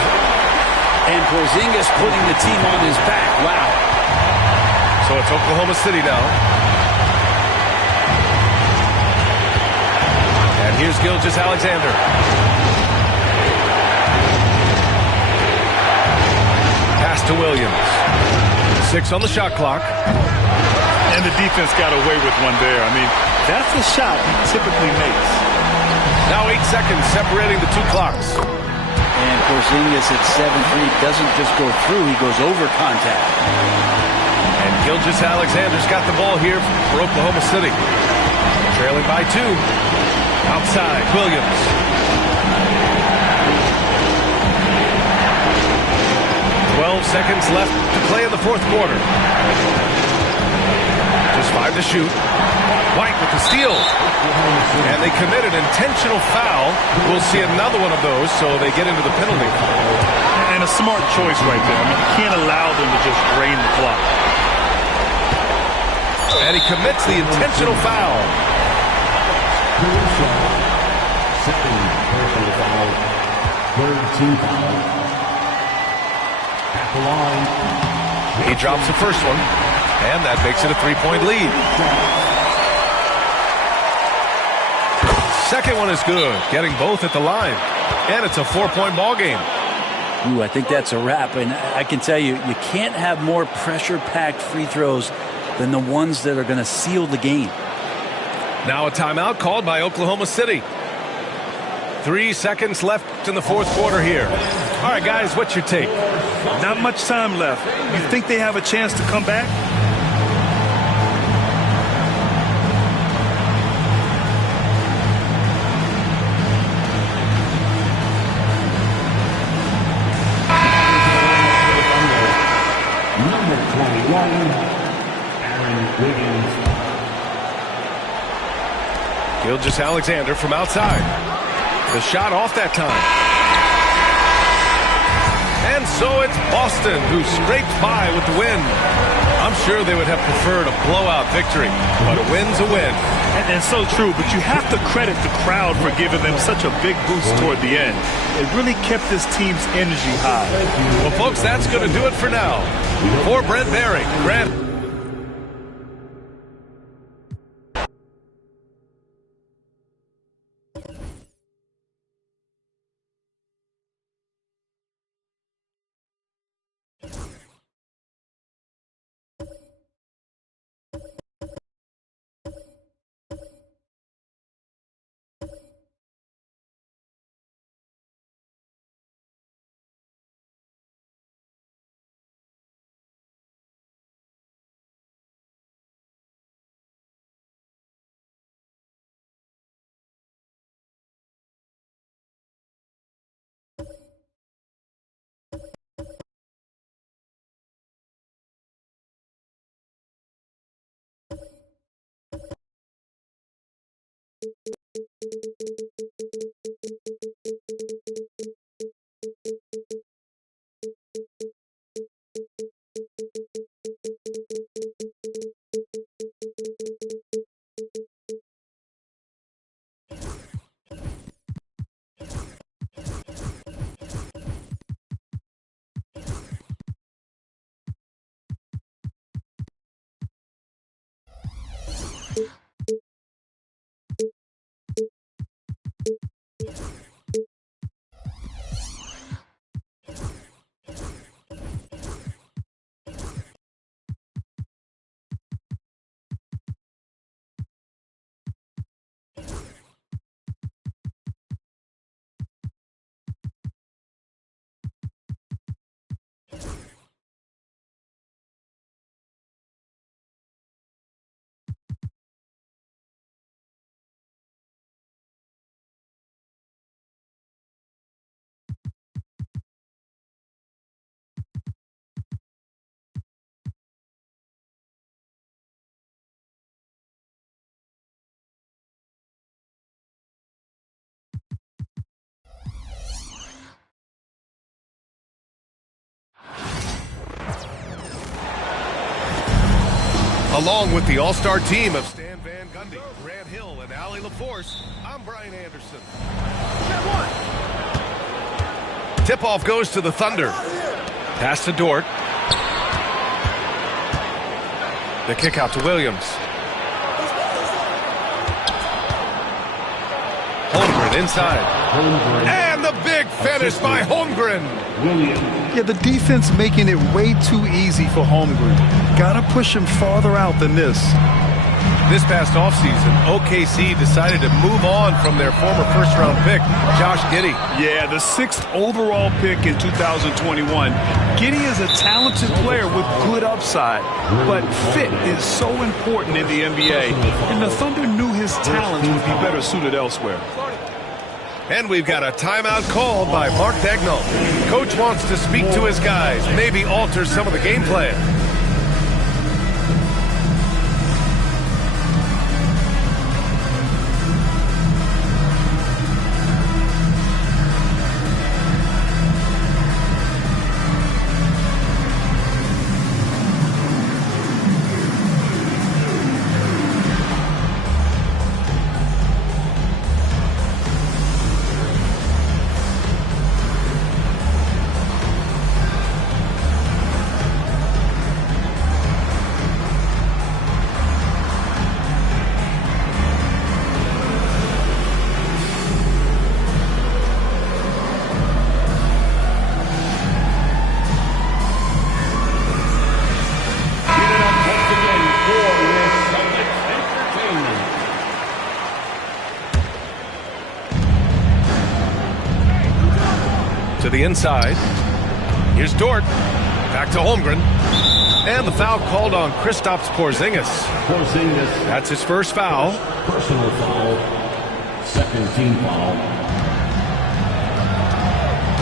And Porzingis putting the team on his back. Wow. So it's Oklahoma City now. And here's Gilgeous-Alexander. Pass to Williams. 6 on the shot clock. And the defense got away with one there. I mean, that's the shot he typically makes. Now 8 seconds separating the 2 clocks. And Porzingis at 7-3 doesn't just go through, he goes over contact. And Gilgeous-Alexander's got the ball here for Oklahoma City. Trailing by 2. Outside, Williams. Seconds left to play in the 4th quarter. Just 5 to shoot. White with the steal. And they commit an intentional foul. We'll see another one of those, so they get into the penalty. And a smart choice right there. I mean, you can't allow them to just drain the clock. And he commits the intentional foul. Second personal foul. Third team foul. At the line. He drops the first one, and that makes it a 3-point lead. Second one is good, getting both at the line. And it's a 4-point ball game. Ooh, I think that's a wrap. And I can tell you, you can't have more pressure-packed free throws than the ones that are going to seal the game. Now a timeout called by Oklahoma City. 3 seconds left in the 4th quarter here. All right, guys, what's your take? Not much time left. You think they have a chance to come back? Number 21, Aaron Wiggins. Gilgeous-Alexander from outside. The shot off that time. And so it's Boston who scraped by with the win. I'm sure they would have preferred a blowout victory, but a win's a win. And so true, but you have to credit the crowd for giving them such a big boost toward the end. It really kept this team's energy high. Well, folks, that's going to do it for now. For Brent Barry, Grant. Along with the all-star team of Stan Van Gundy, Grant Hill, and Allie LaForce, I'm Brian Anderson. Tip-off goes to the Thunder. Pass to Dort. The kick out to Williams. Holmgren inside. And the big finish by Holmgren. Yeah, the defense making it way too easy for Holmgren. Gotta push him farther out than this. This past offseason, OKC decided to move on from their former first-round pick, Josh Giddey. Yeah, the 6th overall pick in 2021. Giddey is a talented player with good upside, but fit is so important in the NBA, and the Thunder knew his talents would be better suited elsewhere. And we've got a timeout called by Mark Daigneault. Coach wants to speak to his guys, maybe alter some of the game plan. To the inside. Here's Dort. Back to Holmgren. And the foul called on Kristaps Porzingis. That's his first foul. Personal foul. Second team foul.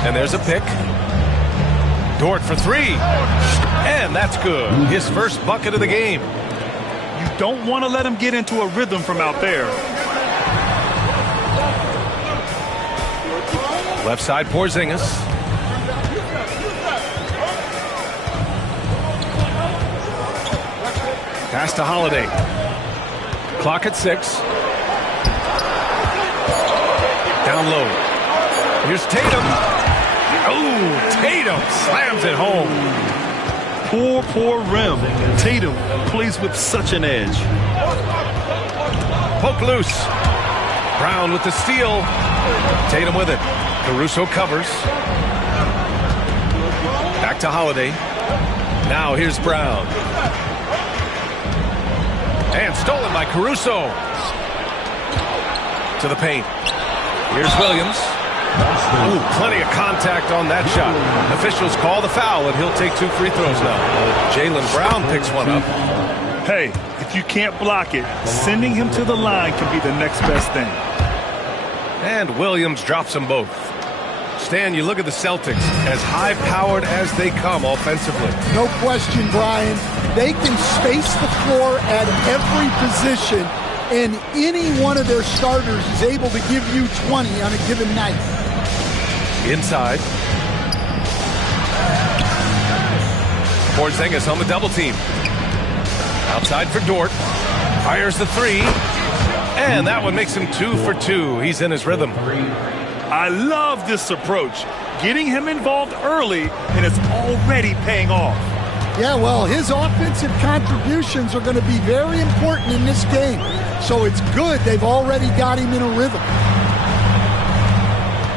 And there's a pick. Dort for three. And that's good. His first bucket of the game. You don't want to let him get into a rhythm from out there. Left side, Porzingis. Pass to Holiday. Clock at 6. Down low. Here's Tatum. Oh, Tatum slams it home. Poor rim. Tatum plays with such an edge. Poke loose. Brown with the steal. Tatum with it. Caruso covers. Back to Holiday. Now here's Brown. And stolen by Caruso. To the paint. Here's Williams. Ooh, plenty of contact on that shot. Officials call the foul, and he'll take 2 free throws now. Jaylen Brown picks one up. Hey, if you can't block it, sending him to the line can be the next best thing. And Williams drops them both. Stan, you look at the Celtics, as high-powered as they come offensively. No question, Brian. They can space the floor at every position, and any one of their starters is able to give you 20 on a given night. Inside. Porzingis on the double team. Outside for Dort. Fires the three. And that one makes him 2 for 2. He's in his rhythm. I love this approach. Getting him involved early, and it's already paying off. Yeah, well, his offensive contributions are going to be very important in this game. So it's good they've already got him in a rhythm.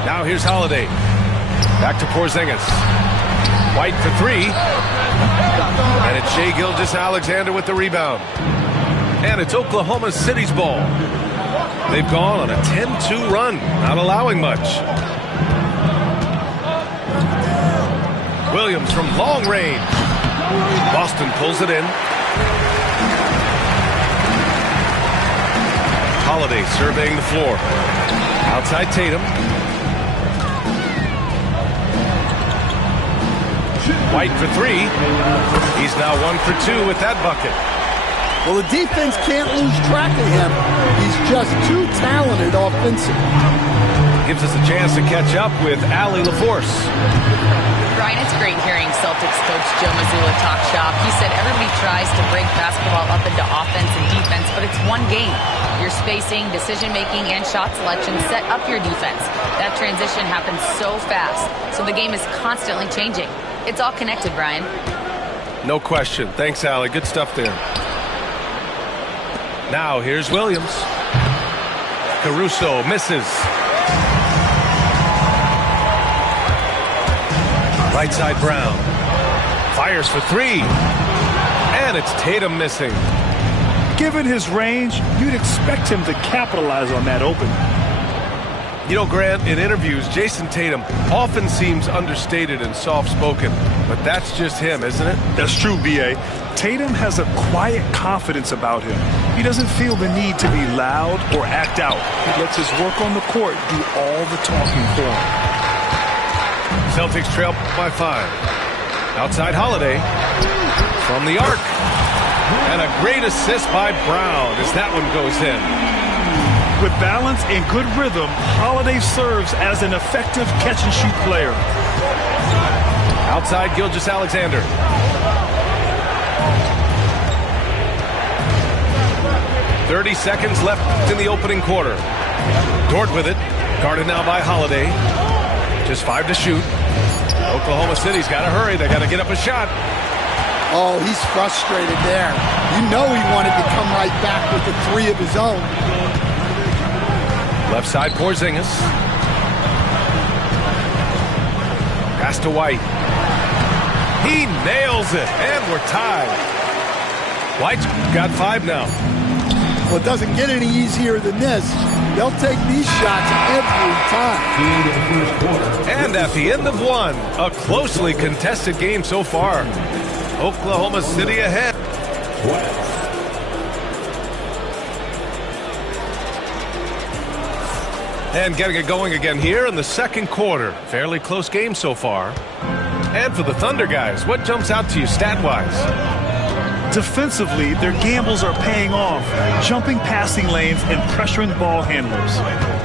Now here's Holiday. Back to Porzingis. White for 3. And it's Shai Gilgeous-Alexander with the rebound. And it's Oklahoma City's ball. They've gone on a 10-2 run, not allowing much. Williams from long range. Boston pulls it in. Holiday surveying the floor. Outside Tatum. White for 3. He's now 1 for 2 with that bucket. Well, the defense can't lose track of him. He's just too talented offensively. gives us a chance to catch up with Allie LaForce. Brian, it's great hearing Celtics coach Joe Mazzulla talk shop. He said everybody tries to break basketball up into offense and defense, but it's one game. Your spacing, decision-making, and shot selection set up your defense. That transition happens so fast, so the game is constantly changing. It's all connected, Brian. No question. Thanks, Allie. Good stuff there. Now, here's Williams. Caruso misses. Right side Brown. Fires for three. And it's Tatum missing. Given his range, you'd expect him to capitalize on that opening. You know, Grant, in interviews, Jason Tatum often seems understated and soft-spoken, but that's just him, isn't it? That's true, B.A. Tatum has a quiet confidence about him. He doesn't feel the need to be loud or act out. He lets his work on the court do all the talking for him. Celtics trail by 5. Outside Holiday from the arc. And a great assist by Brown as that one goes in. With balance and good rhythm, Holiday serves as an effective catch-and-shoot player. Outside Gilgeous-Alexander. .30 seconds left in the opening quarter. Dort with it. Guarded now by Holiday. Just 5 to shoot. Oklahoma City's got to hurry. They got to get up a shot. Oh, he's frustrated there. You know he wanted to come right back with the 3 of his own. Left side Porzingis. Pass to White. He nails it, and we're tied. White's got 5 now. Well, it doesn't get any easier than this. They'll take these shots every time. And at the end of 1, a closely contested game so far. Oklahoma City ahead. And getting it going again here in the second quarter. Fairly close game so far. And for the Thunder guys, what jumps out to you stat-wise? Defensively, their gambles are paying off, jumping passing lanes and pressuring ball handlers.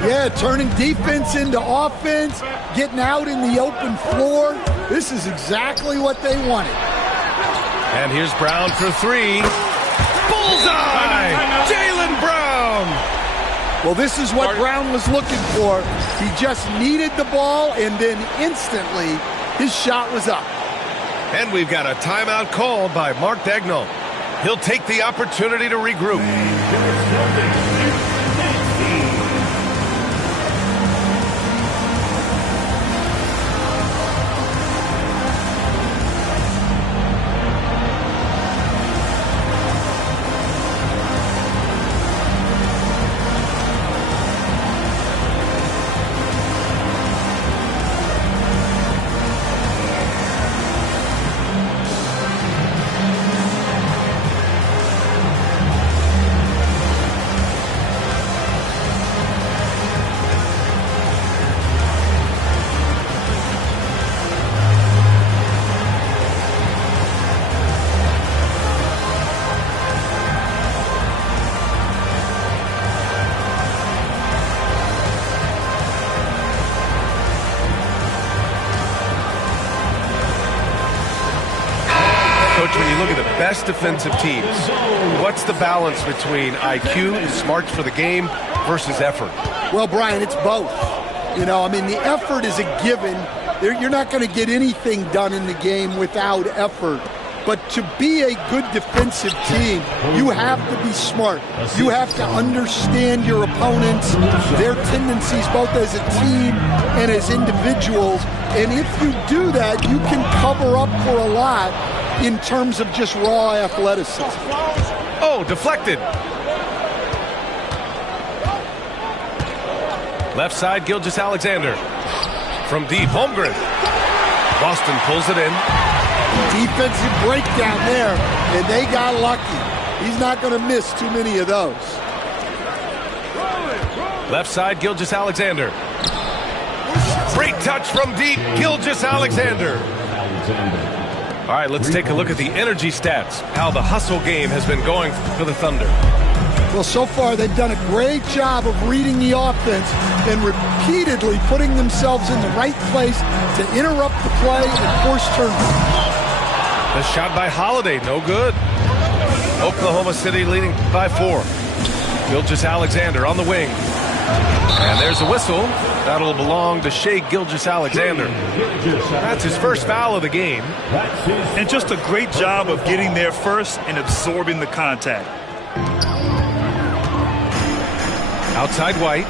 Yeah, turning defense into offense, getting out in the open floor. This is exactly what they wanted. And here's Brown for 3. Bullseye! Jaylen Brown! Well, this is what Brown was looking for. He just needed the ball, and then instantly his shot was up. And we've got a timeout called by Mark Daigneault. He'll take the opportunity to regroup. When you look at the best defensive teams, what's the balance between IQ, smarts for the game, versus effort? Well, Brian, it's both. You know, I mean, the effort is a given. You're not going to get anything done in the game without effort. But to be a good defensive team, you have to be smart. You have to understand your opponents, their tendencies, both as a team and as individuals. And if you do that, you can cover up for a lot in terms of just raw athleticism. Oh, deflected. Left side, Gilgeous-Alexander. From deep, Holmgren. Boston pulls it in. Defensive breakdown there, and they got lucky. He's not going to miss too many of those. Left side, Gilgeous-Alexander. Great touch from deep, Gilgeous-Alexander. All right, let's take a look at the energy stats, how the hustle game has been going for the Thunder. Well, so far they've done a great job of reading the offense and repeatedly putting themselves in the right place to interrupt the play and force turnovers. The shot by Holiday, no good. Oklahoma City leading by 4. Gilgeous-Alexander on the wing. And there's a whistle. That'll belong to Shai Gilgeous-Alexander. That's his first foul of the game. And just a great job of getting there first and absorbing the contact. Outside White.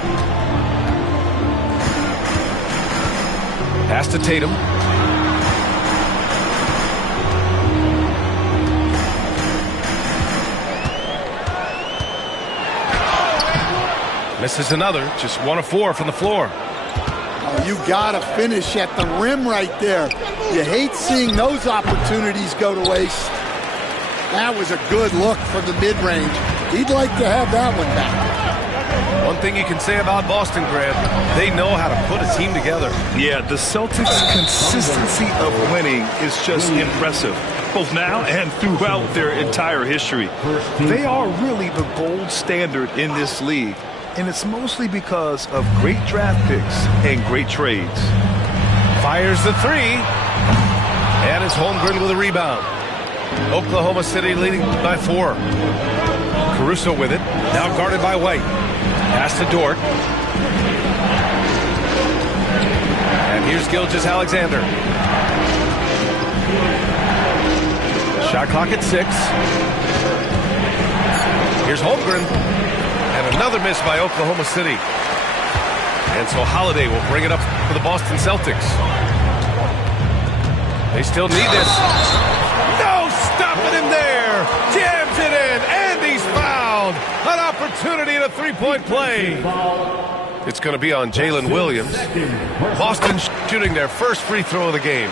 Pass to Tatum. Misses another, just 1 of 4 from the floor. Oh, you got to finish at the rim right there. You hate seeing those opportunities go to waste. That was a good look from the mid-range. He'd like to have that one back. One thing you can say about Boston, Grant, they know how to put a team together. Yeah, the Celtics' consistency of winning is just impressive, both now and throughout their entire history. They are really the gold standard in this league, and it's mostly because of great draft picks and great trades. Fires the 3, and it's Holmgren with a rebound. Oklahoma City leading by 4. Caruso with it, now guarded by White. Pass to Dort. And here's Gilgeous-Alexander. Shot clock at 6. Here's Holmgren. And another miss by Oklahoma City. And so Holiday will bring it up for the Boston Celtics. They still need this. No, stopping him there. Jams it in, and he's fouled. An opportunity in a three-point play. It's going to be on Jalen Williams. Boston shooting their first free throw of the game.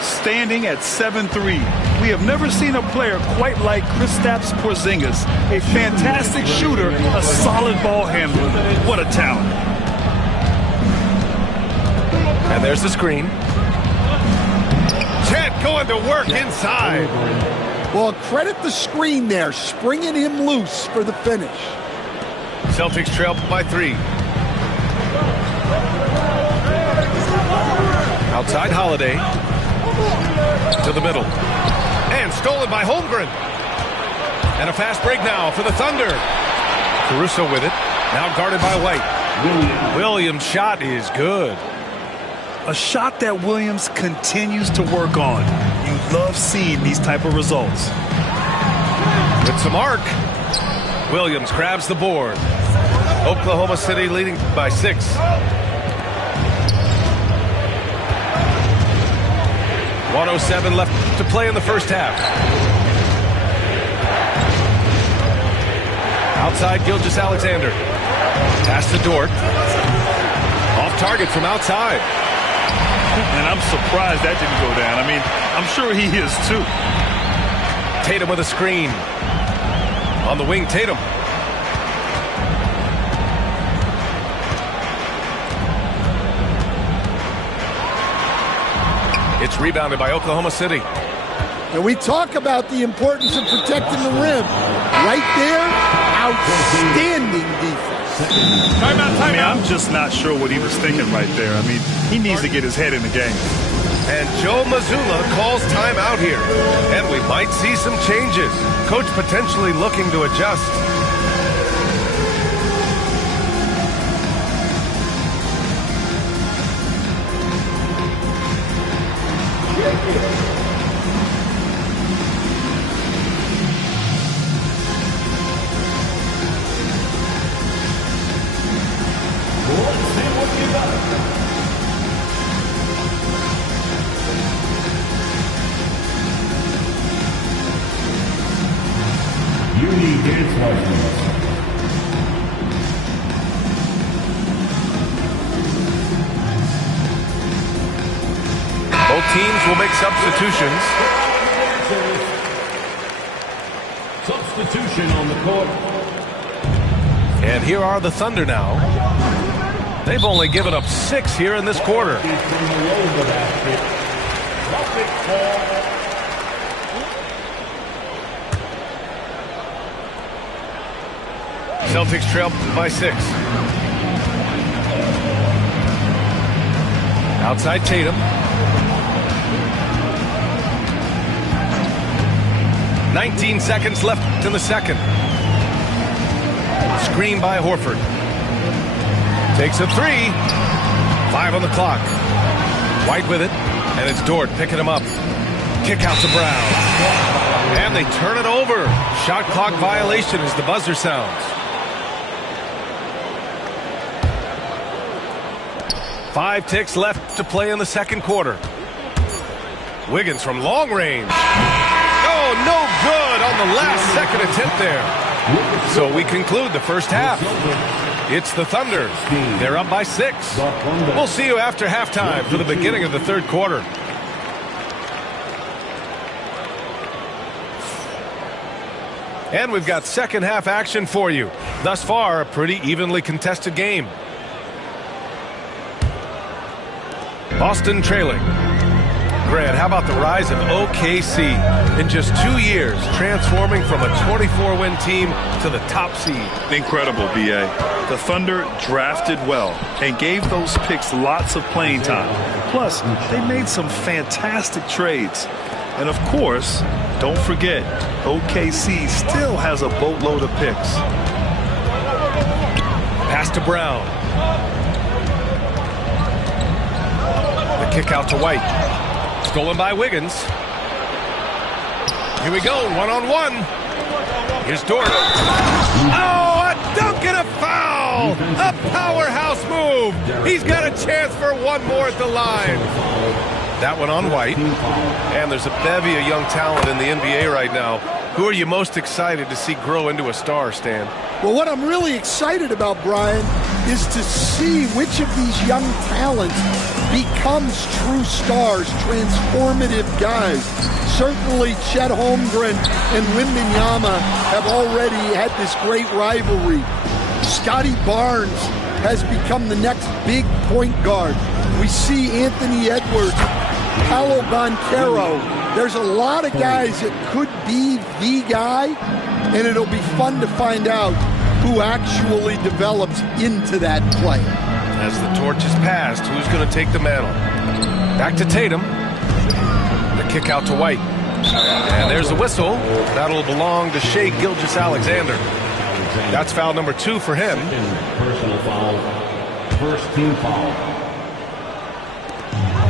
Standing at 7-3. We have never seen a player quite like Kristaps Porzingis. A fantastic shooter, a solid ball handler. What a talent. And there's the screen. Chet going to work inside. Well, credit the screen there, springing him loose for the finish. Celtics trail by 3. Outside Holiday. To the middle. And stolen by Holmgren. And a fast break now for the Thunder. Caruso with it. Now guarded by White. Williams' shot is good. A shot that Williams continues to work on. You love seeing these type of results. With some arc. Williams grabs the board. Oklahoma City leading by 6. .107 left to play in the first half. Outside Gilgeous-Alexander. Pass to Dort. Off target from outside. And I'm surprised that didn't go down. I mean, I'm sure he is too. Tatum with a screen. On the wing, Tatum. It's rebounded by Oklahoma City. And we talk about the importance of protecting the rim. Right there, outstanding defense. Timeout. I'm just not sure what he was thinking right there. I mean, he needs to get his head in the game. And Joe Mazzulla calls timeout here. And we might see some changes. Coach potentially looking to adjust. Both teams will make substitutions. Substitution on the court. And here are the Thunder now. They've only given up 6 here in this quarter. Celtics trail by 6. Outside Tatum. 19 seconds left in the second. Screen by Horford. Takes a 3. 5 on the clock. White with it, and it's Dort picking him up. Kick out to Brown. And they turn it over. Shot clock violation as the buzzer sounds. 5 ticks left to play in the second quarter. Wiggins from long range. Oh, no good on the last second attempt there. So we conclude the first half. It's the Thunder. They're up by 6. We'll see you after halftime for the beginning of the third quarter. And we've got second half action for you. Thus far, a pretty evenly contested game. Boston trailing. Grant, how about the rise of OKC in just 2 years, transforming from a 24-win team to the top seed? Incredible, B.A. The Thunder drafted well and gave those picks lots of playing time. Plus, they made some fantastic trades. And of course, don't forget, OKC still has a boatload of picks. Pass to Brown. The kick out to White. Stolen by Wiggins. Here we go, one-on-one. Here's Dort. Oh, a dunk and a foul! A powerhouse move. He's got a chance for one more at the line. That one on White. And there's a bevy of young talent in the NBA right now. Who are you most excited to see grow into a star, Stan? Well, what I'm really excited about, Brian, is to see which of these young talents becomes true stars, transformative guys. Certainly Chet Holmgren and Wembanyama have already had this great rivalry. Scotty Barnes has become the next big point guard. We see Anthony Edwards, Paolo Banchero. There's a lot of guys that could be the guy, and it'll be fun to find out who actually develops into that play. As the torch is passed, who's going to take the mantle? Back to Tatum. The kick out to White. And there's a whistle. That'll belong to Shai Gilgeous-Alexander. That's foul number 2 for him. Personal foul. First team foul.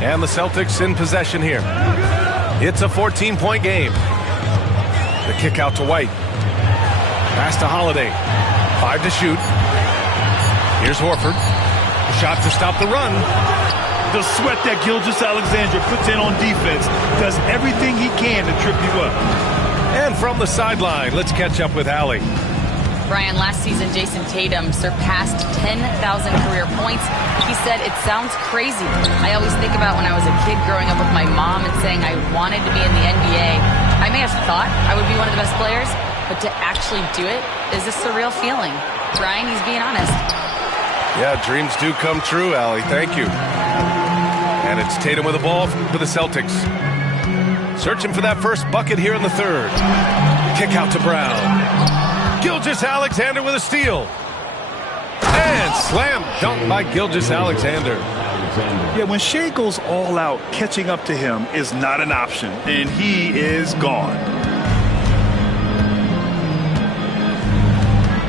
And the Celtics in possession here. It's a 14-point game. The kick out to White. Pass to Holiday. 5 to shoot. Here's Horford. Shot to stop the run. The sweat that Gilgeous-Alexander puts in on defense does everything he can to trip you up. And from the sideline, let's catch up with Allie. Brian, last season, Jason Tatum surpassed 10,000 career points. He said, it sounds crazy. I always think about when I was a kid growing up with my mom and saying I wanted to be in the NBA. I may have thought I would be one of the best players, but to actually do it is a surreal feeling. Brian, he's being honest. Yeah, dreams do come true, Allie. Thank you. And it's Tatum with the ball for the Celtics. Searching for that first bucket here in the third. Kick out to Brown. Gilgeous-Alexander with a steal. And slam dunk by Gilgeous-Alexander. Yeah, when Shai goes all out, catching up to him is not an option, and he is gone.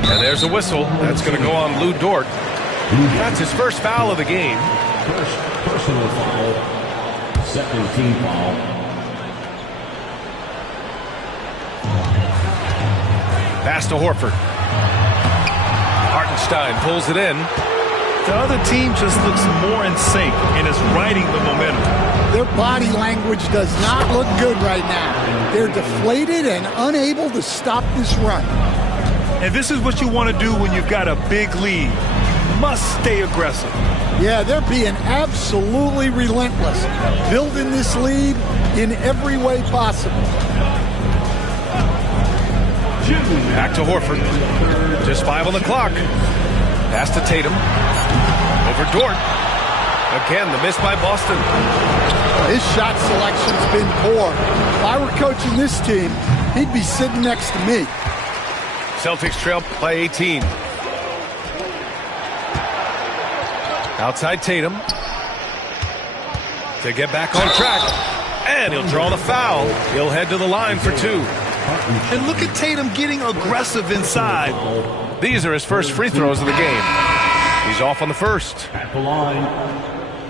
And there's a whistle. That's going to go on Lou Dort. That's his first foul of the game. First personal foul. Second team foul. Pass to Horford. Hartenstein pulls it in. The other team just looks more in sync and is riding the momentum. Their body language does not look good right now. They're deflated and unable to stop this run. And this is what you want to do when you've got a big lead. You must stay aggressive. Yeah, they're being absolutely relentless, building this lead in every way possible. Back to Horford. Just 5 on the clock. Pass to Tatum. Over Dort. Again, the miss by Boston. His shot selection's been poor. If I were coaching this team, he'd be sitting next to me. Celtics trail by 18. Outside Tatum to get back on track. And he'll draw the foul. He'll head to the line for 2. And look at Tatum getting aggressive inside. These are his first free throws of the game. He's off on the first. At the line,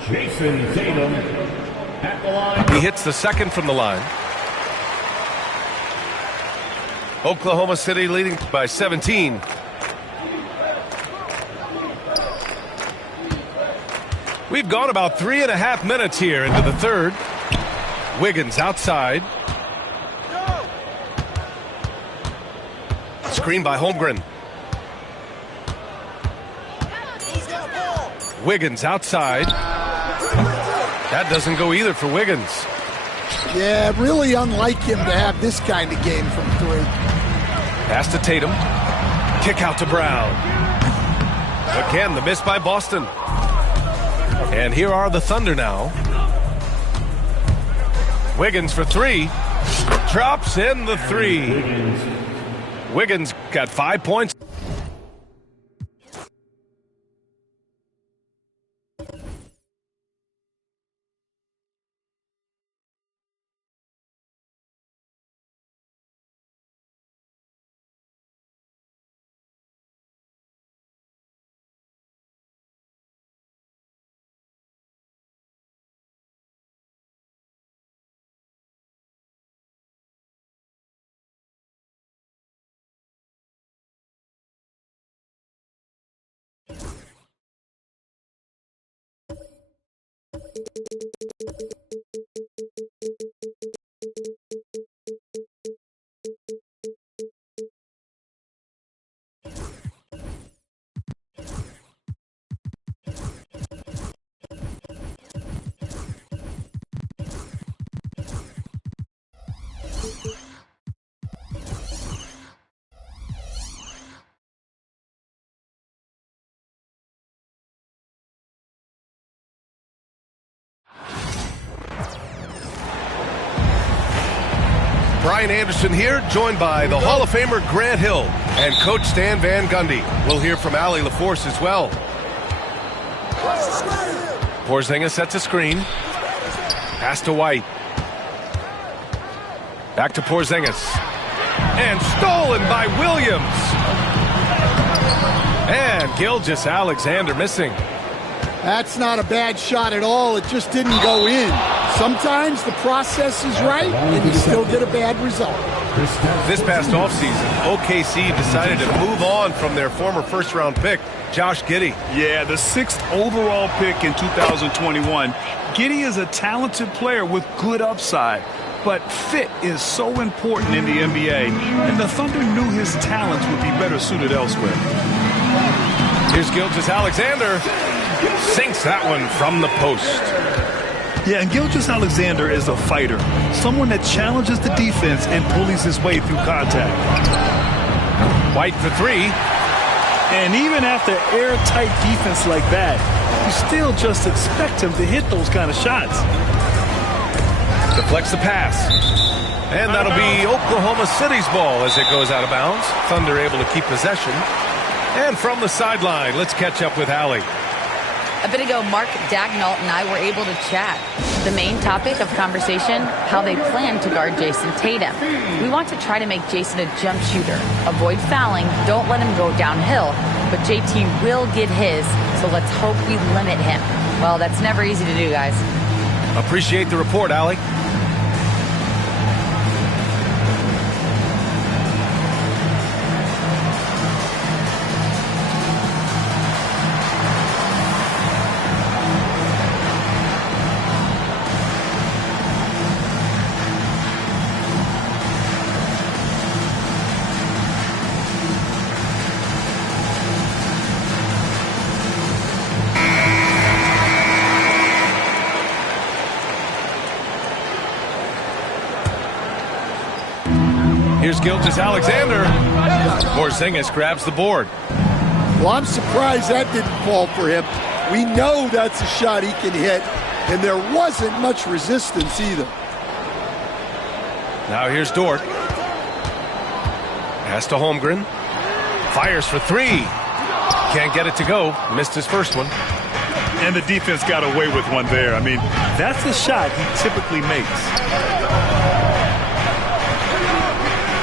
Jason Tatum. At the line. He hits the second from the line. Oklahoma City leading by 17. We've gone about 3.5 minutes here into the third. Wiggins outside. Screen by Holmgren. Wiggins outside. That doesn't go either for Wiggins. Yeah, really unlike him to have this kind of game from 3. Pass to Tatum. Kick out to Brown. Again, the miss by Boston. And here are the Thunder now. Wiggins for 3. Drops in the 3. Wiggins got 5 points. Brian Anderson here, joined by the Hall of Famer Grant Hill and Coach Stan Van Gundy. We'll hear from Allie LaForce as well. Porzingis sets a screen. Pass to White. Back to Porzingis. And stolen by Williams. And Gilgeous-Alexander missing. That's not a bad shot at all. It just didn't go in. Sometimes the process is right, and you still get a bad result. This past offseason, OKC decided to move on from their former first-round pick, Josh Giddey. Yeah, the 6th overall pick in 2021. Giddey is a talented player with good upside, but fit is so important in the NBA, and the Thunder knew his talents would be better suited elsewhere. Here's Gilgeous-Alexander. Sinks that one from the post. Yeah, and Gilgeous-Alexander is a fighter, someone that challenges the defense and bullies his way through contact. White for 3. And even after airtight defense like that, you still just expect him to hit those kind of shots. Deflects the pass. And that'll be Oklahoma City's ball as it goes out of bounds. Thunder able to keep possession. And from the sideline, let's catch up with Allie. A bit ago, Mark Dagnall and I were able to chat. The main topic of conversation, how they plan to guard Jason Tatum. We want to try to make Jason a jump shooter. Avoid fouling, don't let him go downhill, but JT will get his, so let's hope we limit him. Well, that's never easy to do, guys. Appreciate the report, Allie. Here's Gilgeous-Alexander. Porzingis grabs the board. Well, I'm surprised that didn't fall for him. We know that's a shot he can hit, and there wasn't much resistance either. Now here's Dort. Pass to Holmgren. Fires for three. Can't get it to go. Missed his first one. And the defense got away with one there. I mean, that's the shot he typically makes.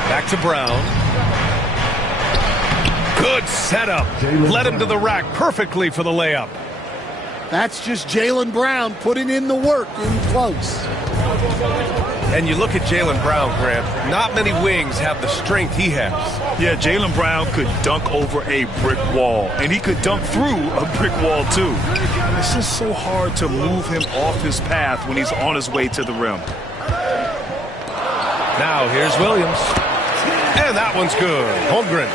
Back to Brown. Good setup. Led him to the rack perfectly for the layup. That's just Jaylen Brown putting in the work in close. And you look at Jaylen Brown, Grant, not many wings have the strength he has. Yeah, Jaylen Brown could dunk over a brick wall, and he could dunk through a brick wall, too. It's just so hard to move him off his path when he's on his way to the rim. Now here's Williams. And that one's good. Holmgren.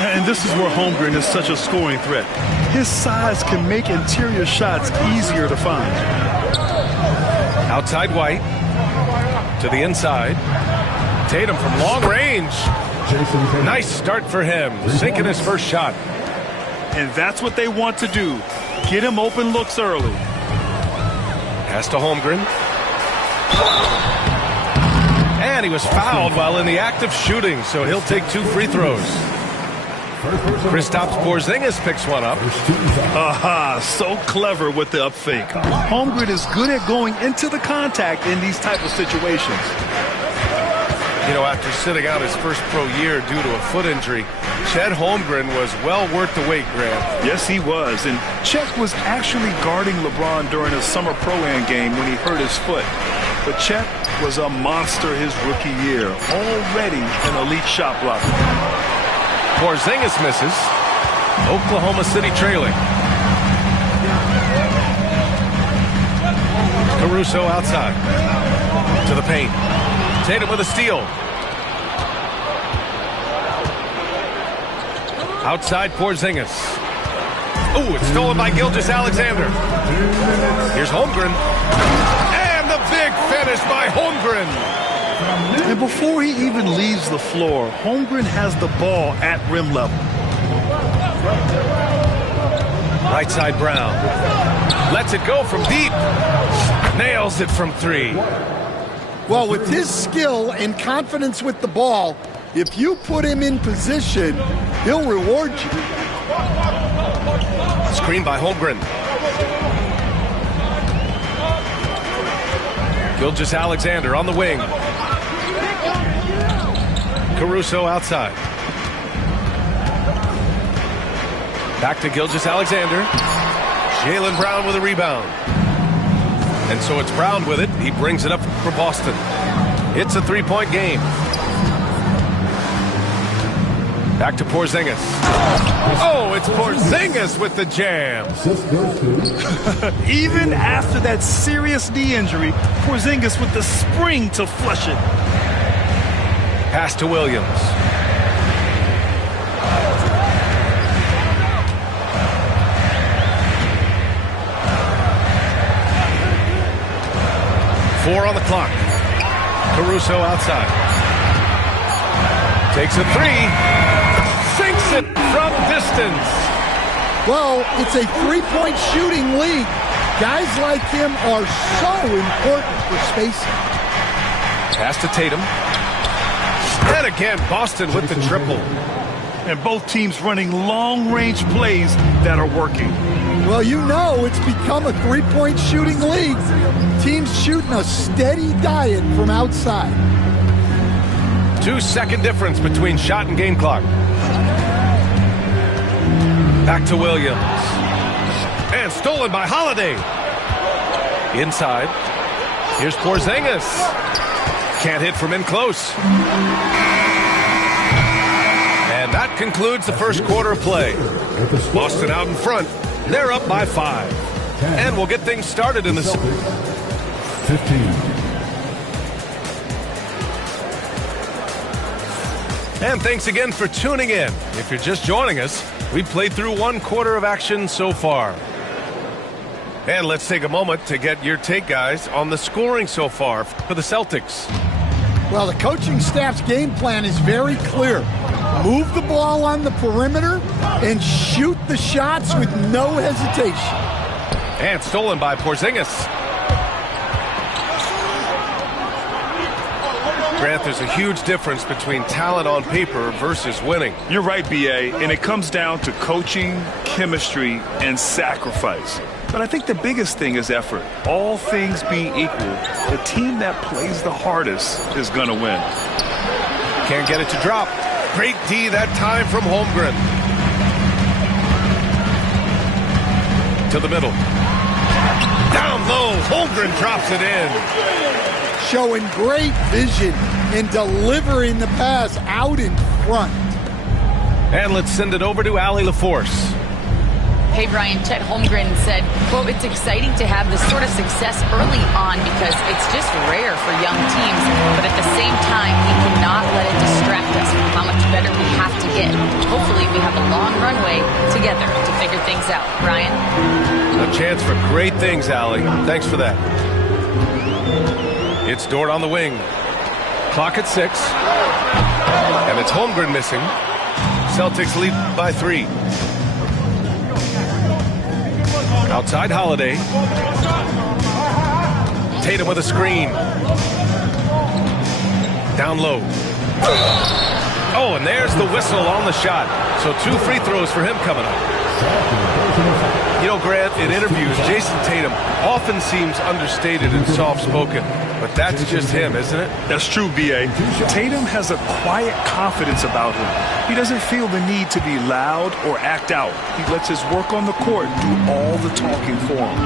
And this is where Holmgren is such a scoring threat. His size can make interior shots easier to find. Outside White. To the inside. Tatum from long range. Nice start for him. Sinking his first shot. And that's what they want to do. Get him open looks early. Pass to Holmgren. And he was fouled while in the act of shooting, so he'll take 2 free throws. Kristaps Porzingis picks one up. Aha, so clever with the up fake. Holmgren is good at going into the contact in these type of situations. You know, after sitting out his first pro year due to a foot injury, Chet Holmgren was well worth the wait, Grant. Yes, he was. And Chet was actually guarding LeBron during a summer Pro-Am game when he hurt his foot. But Chet was a monster his rookie year, already an elite shot blocker. Porzingis misses. Oklahoma City trailing. Caruso outside. To the paint. Tatum with a steal. Outside Porzingis. Ooh, it's stolen by Gilgeous-Alexander. Here's Holmgren. And the big finish by Holmgren. And before he even leaves the floor, Holmgren has the ball at rim level. Right side Brown. Lets it go from deep. Nails it from 3. Well, with his skill and confidence with the ball, if you put him in position, he'll reward you. Screen by Holmgren. Gilgeous-Alexander on the wing. Caruso outside. Back to Gilgeous-Alexander. Jaylen Brown with a rebound. And so it's Brown with it. He brings it up for Boston. It's a 3-point game. Back to Porzingis. Oh, it's Porzingis with the jam. Even after that serious knee injury, Porzingis with the spring to flush it. Pass to Williams. Four on the clock. Caruso outside. Takes a 3. Sinks it from distance. Well, it's a 3-point shooting league. Guys like him are so important for spacing. Pass to Tatum. And again, Boston with the triple. And both teams running long-range plays that are working. Well, you know it's become a 3-point shooting league. Teams shooting a steady diet from outside. 2-second difference between shot and game clock. Back to Williams. And stolen by Holiday. Inside. Here's Porzingis. Can't hit from in close. And that concludes the first quarter of play. Boston out in front. They're up by 5. And we'll get things started in the 15. And thanks again for tuning in. If you're just joining us, we've played through 1 quarter of action so far. And let's take a moment to get your take, guys, on the scoring so far for the Celtics. Well, the coaching staff's game plan is very clear. Move the ball on the perimeter and shoot the shots with no hesitation. And stolen by Porzingis. Grant, there's a huge difference between talent on paper versus winning. You're right, B.A., and it comes down to coaching, chemistry, and sacrifice. But I think the biggest thing is effort. All things being equal, the team that plays the hardest is going to win. Can't get it to drop. Great D that time from Holmgren. To the middle. Down low, Holmgren drops it in. Showing great vision and delivering the pass out in front. And let's send it over to Allie LaForce. Hey, Brian, Chet Holmgren said, quote, "It's exciting to have this sort of success early on because it's just rare for young teams. But at the same time, we cannot let it distract us from how much better we have to get. Hopefully, we have a long runway together to figure things out." Brian? A chance for great things, Allie. Thanks for that. It's Dort on the wing. Clock at 6. And it's Holmgren missing. Celtics lead by 3. Outside Holiday. Tatum with a screen. Down low. Oh, and there's the whistle on the shot. So 2 free throws for him coming up. You know, Grant, in interviews, Jason Tatum often seems understated and soft-spoken. But that's just him, isn't it? That's true, B.A. Tatum has a quiet confidence about him. He doesn't feel the need to be loud or act out. He lets his work on the court do all the talking for him.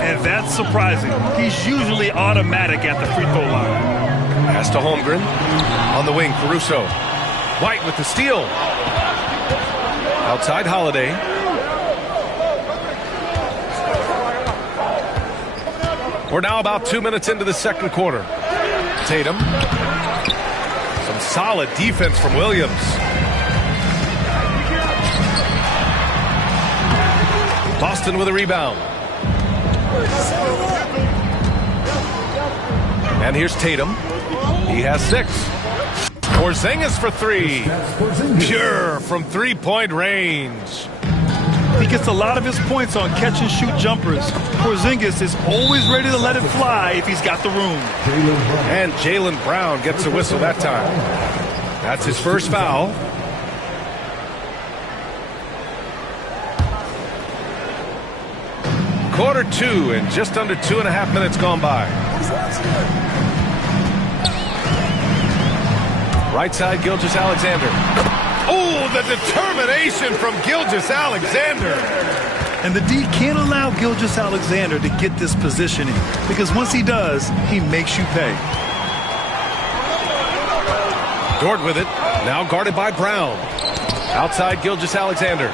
And that's surprising. He's usually automatic at the free throw line. Pass to Holmgren. On the wing, Caruso. White with the steal. Outside Holiday. We're now about 2 minutes into the second quarter. Tatum. Some solid defense from Williams. Boston with a rebound. And here's Tatum. He has 6. Porzingis for 3. Pure from three-point range. He gets a lot of his points on catch-and-shoot jumpers. Porzingis is always ready to let it fly if he's got the room. And Jaylen Brown gets a whistle that time. That's his first foul. Quarter 2 and just under 2.5 minutes gone by. Right side, Gilgeous-Alexander. Oh, the determination from Gilgeous-Alexander. And the D can't allow Gilgeous-Alexander to get this positioning because once he does, he makes you pay. Dort with it. Now guarded by Brown. Outside Gilgeous-Alexander.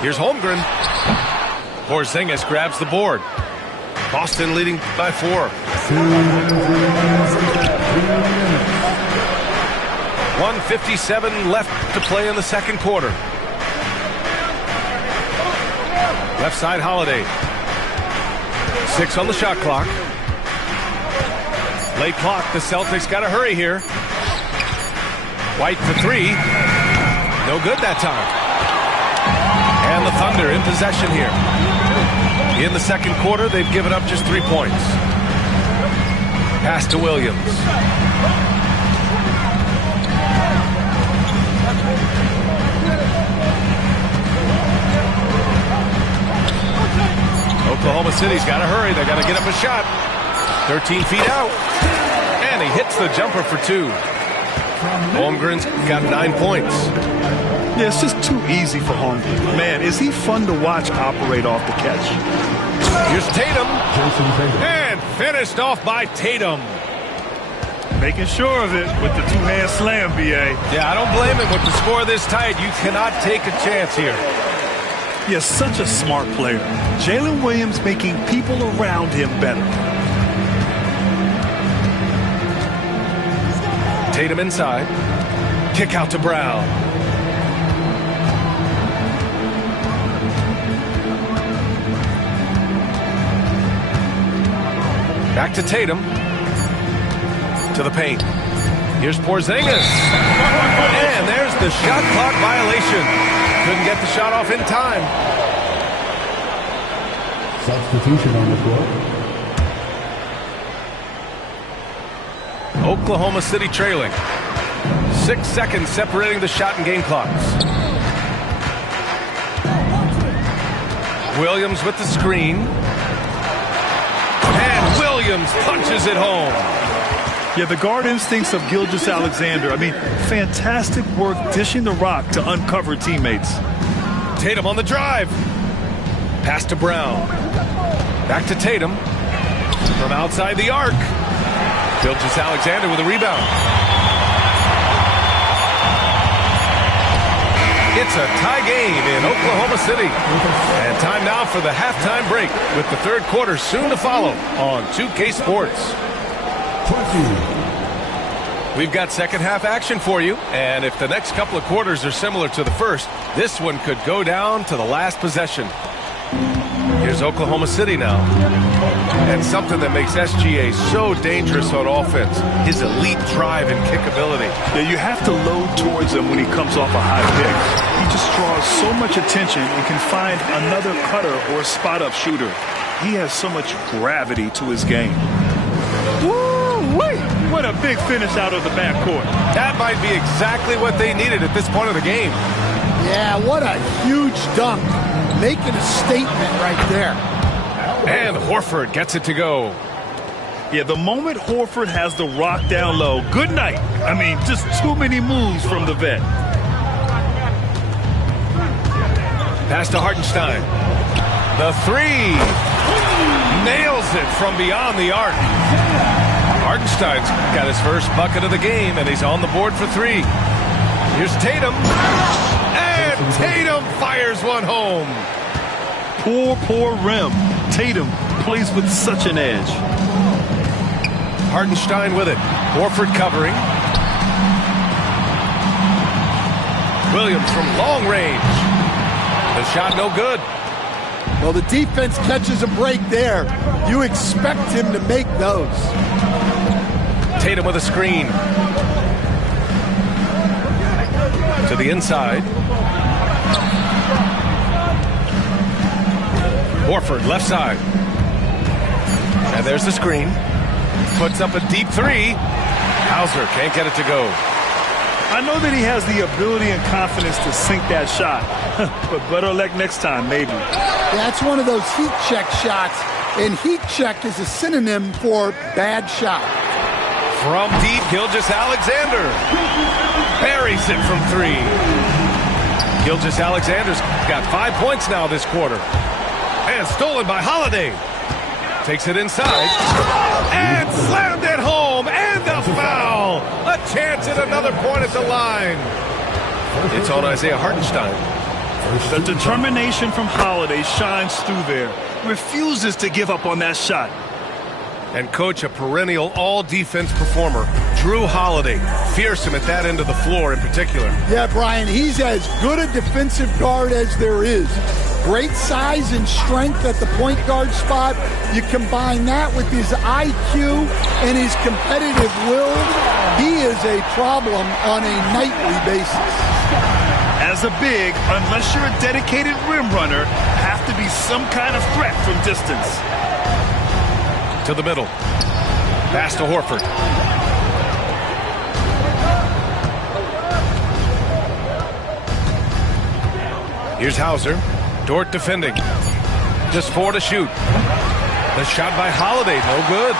Here's Holmgren. Porzingis grabs the board. Boston leading by 4. 1:57 left to play in the second quarter. Left side Holiday. 6 on the shot clock. Late clock. The Celtics got to hurry here. White for 3. No good that time. And the Thunder in possession here. In the second quarter, they've given up just 3 points. Pass to Williams. Oklahoma City's got to hurry. They got to get up a shot. 13 feet out. And he hits the jumper for 2. Holmgren's got 9 points. Yeah, it's just too easy for Holmgren. Man, is he fun to watch operate off the catch. Here's Tatum. And finished off by Tatum. Making sure of it with the two-hand slam, B.A. Yeah, I don't blame him with the score this tight. You cannot take a chance here. Yes, such a smart player. Jalen Williams making people around him better. Tatum inside. Kick out to Brown. Back to Tatum. To the paint. Here's Porzingis. And there's the shot clock violation. Couldn't get the shot off in time. Substitution on the floor. Oklahoma City trailing. 6 seconds separating the shot and game clocks. Williams with the screen. And Williams punches it home. Yeah, the guard instincts of Gilgeous-Alexander. I mean, fantastic work dishing the rock to uncover teammates. Tatum on the drive. Pass to Brown. Back to Tatum. From outside the arc. Gilgeous-Alexander with a rebound. It's a tie game in Oklahoma City. And time now for the halftime break with the third quarter soon to follow on 2K Sports. We've got second half action for you, and if the next couple of quarters are similar to the first, this one could go down to the last possession. Here's Oklahoma City now. And something that makes SGA so dangerous on offense, his elite drive and kick ability. Yeah, you have to load towards him when he comes off a high pick. He just draws so much attention and can find another cutter or spot-up shooter. He has so much gravity to his game. Woo-wee! What a big finish out of the backcourt. That might be exactly what they needed at this point of the game. Yeah, what a huge dunk. Making a statement right there. And Horford gets it to go. Yeah, the moment Horford has the rock down low, good night. I mean, just too many moves from the vet. Pass to Hartenstein. The three. Nails it from beyond the arc. Hartenstein's got his first bucket of the game, and he's on the board for three. Here's Tatum. And Tatum fires one home. Poor rim. Tatum plays with such an edge. Hartenstein with it. Horford covering. Williams from long range. The shot no good. Well, the defense catches a break there. You expect him to make those. Tatum with a screen. To the inside. Horford left side. And there's the screen. Puts up a deep three. Hauser can't get it to go. I know that he has the ability and confidence to sink that shot. But better luck next time, maybe. That's one of those heat check shots. And heat check is a synonym for bad shot. From deep, Gilgeous-Alexander. Buries it from three. Gilgeous-Alexander's got 5 points now this quarter. And stolen by Holiday. Takes it inside. And slammed it home. And a foul. A chance at another point at the line. It's on Isaiah Hartenstein. The determination from Holiday shines through there. Refuses to give up on that shot. And coach, a perennial all-defense performer, Drew Holiday. Fearsome at that end of the floor in particular. Yeah, Brian, he's as good a defensive guard as there is. Great size and strength at the point guard spot. You combine that with his IQ and his competitive will, he is a problem on a nightly basis. As a big, unless you're a dedicated rim runner, have to be some kind of threat from distance. To the middle. Pass to Horford. Here's Hauser. Dort defending. Just 4 to shoot. The shot by Holiday, no good.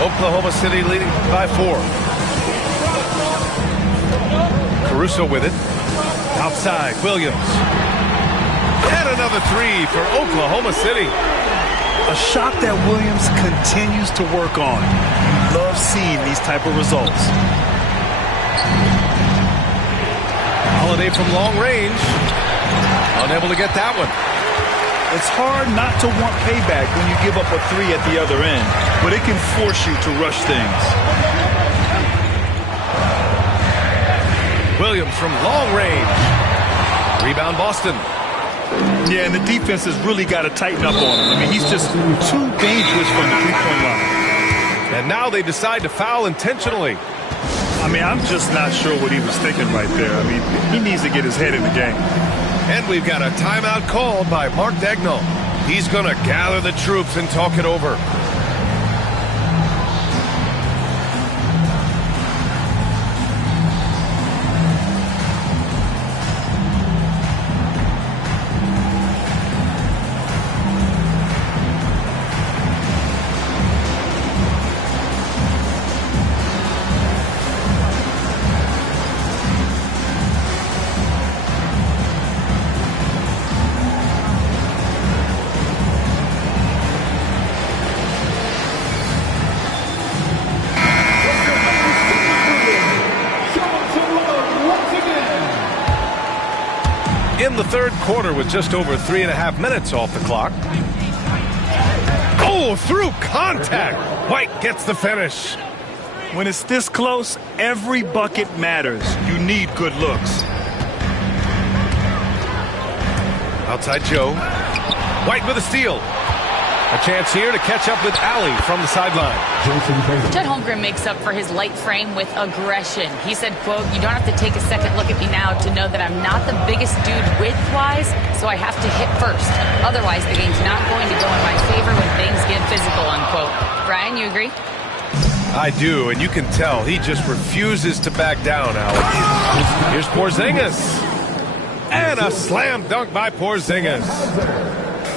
Oklahoma City leading by 4. Caruso with it. Outside, Williams. And another three for Oklahoma City. A shot that Williams continues to work on. You love seeing these type of results. Holiday from long range. Unable to get that one. It's hard not to want payback when you give up a three at the other end, but it can force you to rush things. Williams from long range. Rebound Boston. Yeah, and the defense has really got to tighten up on him. I mean, he's just too dangerous from the three-point line. And now they decide to foul intentionally. I mean, I'm just not sure what he was thinking right there. I mean, he needs to get his head in the game. And we've got a timeout called by Mark Daigneault. He's going to gather the troops and talk it over. the third quarter with just over 3.5 minutes off the clock. Oh, through contact. White gets the finish. When it's this close, every bucket matters. You need good looks. Outside Joe. White with a steal. A chance here to catch up with Allie from the sideline. Chet Holmgren makes up for his light frame with aggression. He said, quote, "You don't have to take a second look at me now to know that I'm not the biggest dude width-wise, so I have to hit first. Otherwise, the game's not going to go in my favor when things get physical," unquote. Brian, you agree? I do, and you can tell he just refuses to back down, Allie. Here's Porzingis. And a slam dunk by Porzingis.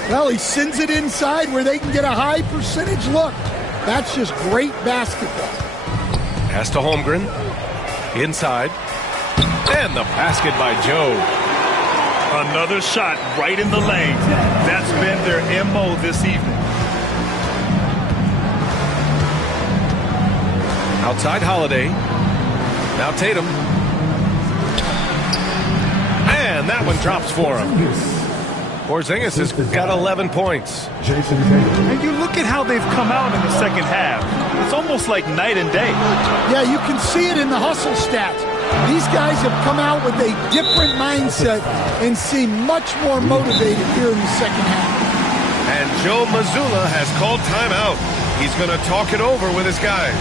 Well, he sends it inside where they can get a high percentage look. That's just great basketball. Pass to Holmgren. Inside. And the basket by Joe. Another shot right in the lane. That's been their MO this evening. Outside Holiday. Now Tatum. And that one drops for him. Porzingis has got 11 points. And you look at how they've come out in the second half. It's almost like night and day. Yeah, you can see it in the hustle stats. These guys have come out with a different mindset and seem much more motivated here in the second half. And Joe Mazzulla has called timeout. He's going to talk it over with his guys.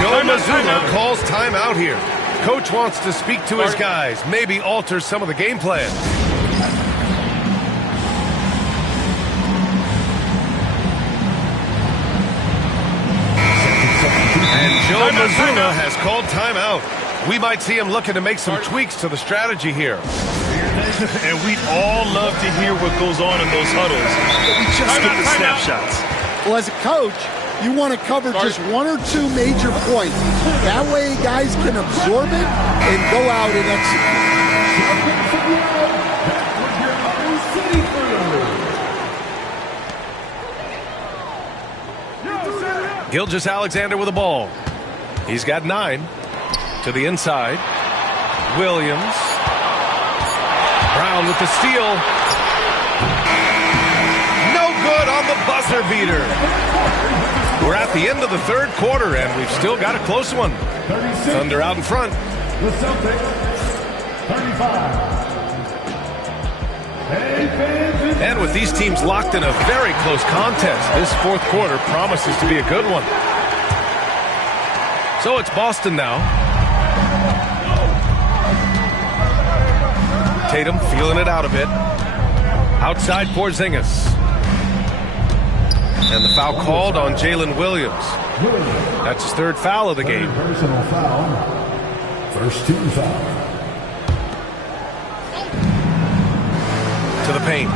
Joe Mazzulla calls timeout here. Coach wants to speak to his guys, maybe alter some of the game plan. And Joe Mazzulla has called timeout. We might see him looking to make some tweaks to the strategy here. And we'd all love to hear what goes on in those huddles, but we just get the snapshots. Well, as a coach, you want to cover just one or two major points. That way guys can absorb it and go out and execute. Gilgeous-Alexander with the ball. He's got 9. To the inside. Williams. Brown with the steal. No good on the buzzer beater. We're at the end of the third quarter, and we've still got a close one. Thunder out in front. The Celtics, 35. And with these teams locked in a very close contest, this fourth quarter promises to be a good one. So it's Boston now. Tatum feeling it out a bit. Outside Porzingis. And the foul called on Jalen Williams. That's his third foul of the game. Personal foul. First team foul. To the paint.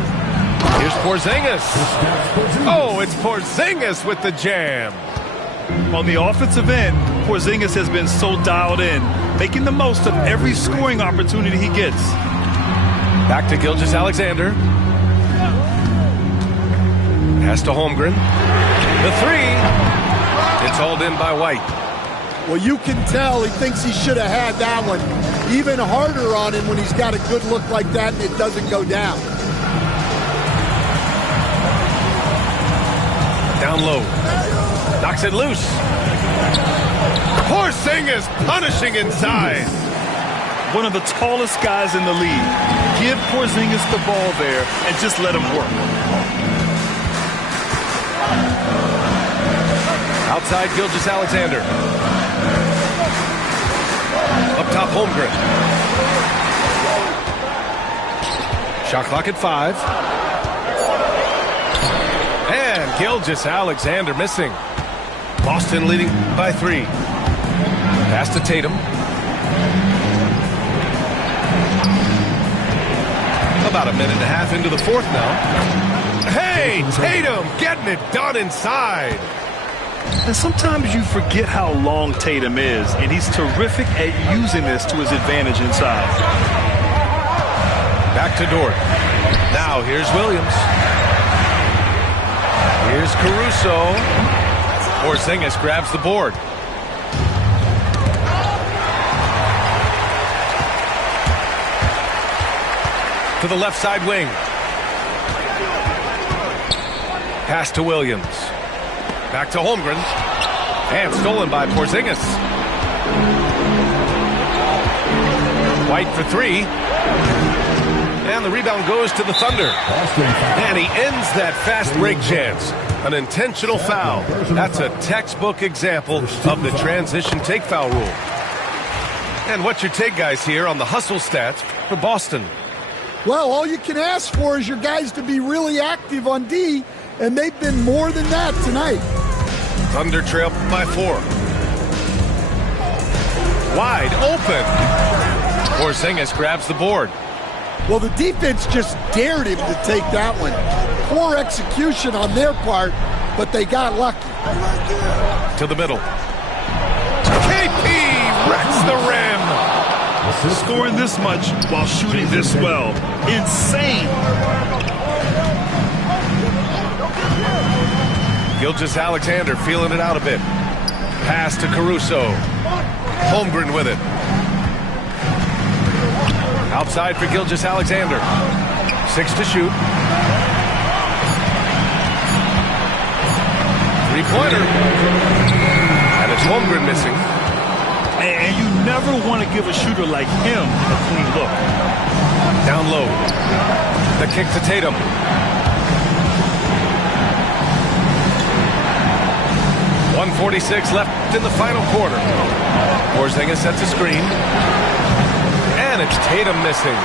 Here's Porzingis. Oh, it's Porzingis with the jam. On the offensive end, Porzingis has been so dialed in, making the most of every scoring opportunity he gets. Back to Gilgeous-Alexander. Pass to Holmgren. The 3. It's hauled in by White. Well, you can tell he thinks he should have had that one. Even harder on him when he's got a good look like that and it doesn't go down. Down low. Knocks it loose. Porzingis punishing inside. One of the tallest guys in the league. Give Porzingis the ball there and just let him work. Outside Gilgeous-Alexander. Up top Holmgren. Shot clock at 5. And Gilgeous-Alexander missing. Boston leading by 3. Pass to Tatum. About a minute and a half into the fourth now. Hey, Tatum getting it done inside. And sometimes you forget how long Tatum is, and he's terrific at using this to his advantage inside. Back to Dort. Now here's Williams. Here's Caruso. Porzingis grabs the board. To the left side wing. Pass to Williams. Back to Holmgren. And stolen by Porzingis. White for three. And the rebound goes to the Thunder. And he ends that fast break chance. An intentional foul. That's a textbook example of the transition take foul rule. And what's your take, guys, here on the hustle stats for Boston? Well, all you can ask for is your guys to be really active on D, and they've been more than that tonight. Thunder trail by 4. Wide open. Porzingis grabs the board. Well, the defense just dared him to take that one. Poor execution on their part, but they got lucky. To the middle. KP wrecks the rim. Scoring this much while shooting this well. Insane. Gilgeous-Alexander feeling it out a bit. Pass to Caruso. Holmgren with it. Outside for Gilgeous-Alexander. 6 to shoot. Three-pointer. And it's Holmgren missing. And you never want to give a shooter like him a clean look. Down low. The kick to Tatum. .146 left in the final quarter. Porzingis sets a screen. And it's Tatum missing.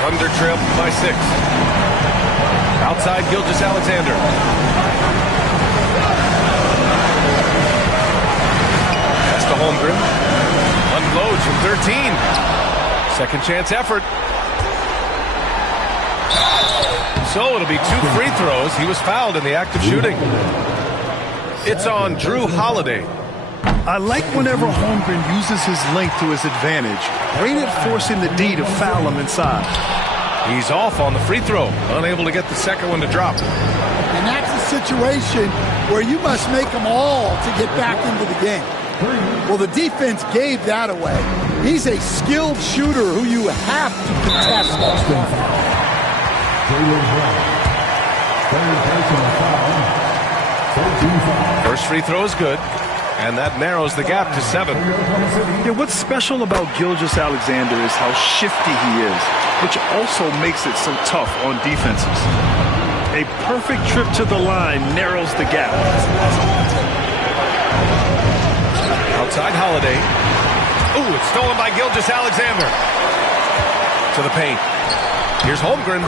Thunder trail by 6. Outside Gilgeous-Alexander. Pass to Holmgren. Unloads from 13. Second chance effort. So it'll be 2 free throws. He was fouled in the act of shooting. It's on Drew Holiday. I like whenever Holmgren uses his length to his advantage. Great at forcing the D to foul him inside. He's off on the free throw. Unable to get the second one to drop. And that's a situation where you must make them all to get back into the game. Well, the defense gave that away. He's a skilled shooter who you have to contest. First free throw is good, and that narrows the gap to 7. Yeah, what's special about Gilgeous-Alexander is how shifty he is, which also makes it so tough on defenses. A perfect trip to the line narrows the gap. Outside Holiday. Ooh, it's stolen by Gilgeous-Alexander. To the paint. Here's Holmgren.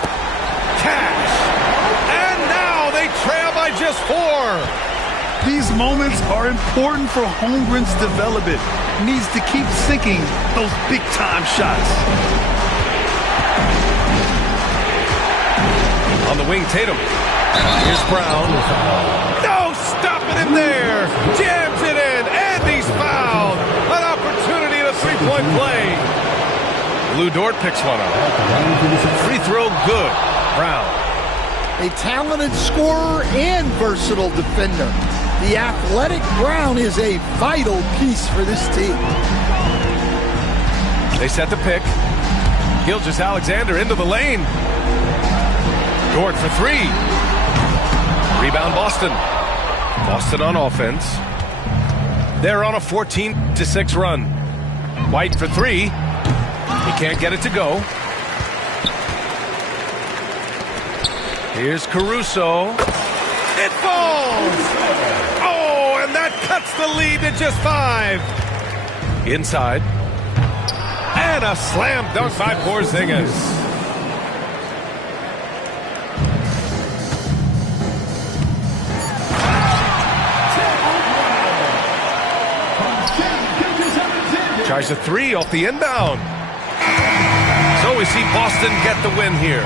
Cash. And now they trail by just 4. These moments are important for Holmgren's development. He needs to keep sinking those big-time shots. On the wing, Tatum. Here's Brown. No, stopping him there. Jams it in, and he's fouled. An opportunity at a three-point play. Lou Dort picks one up. Free throw good. Brown. A talented scorer and versatile defender. The athletic Brown is a vital piece for this team. They set the pick. Gilgeous-Alexander into the lane. Dort for 3. Rebound Boston. Boston on offense. They're on a 14-6 run. White for 3. He can't get it to go. Here's Caruso. It falls! Oh, and that cuts the lead to just 5. Inside. And a slam dunk by Porzingis. Tries a 3 off the inbound. So we see Boston get the win here.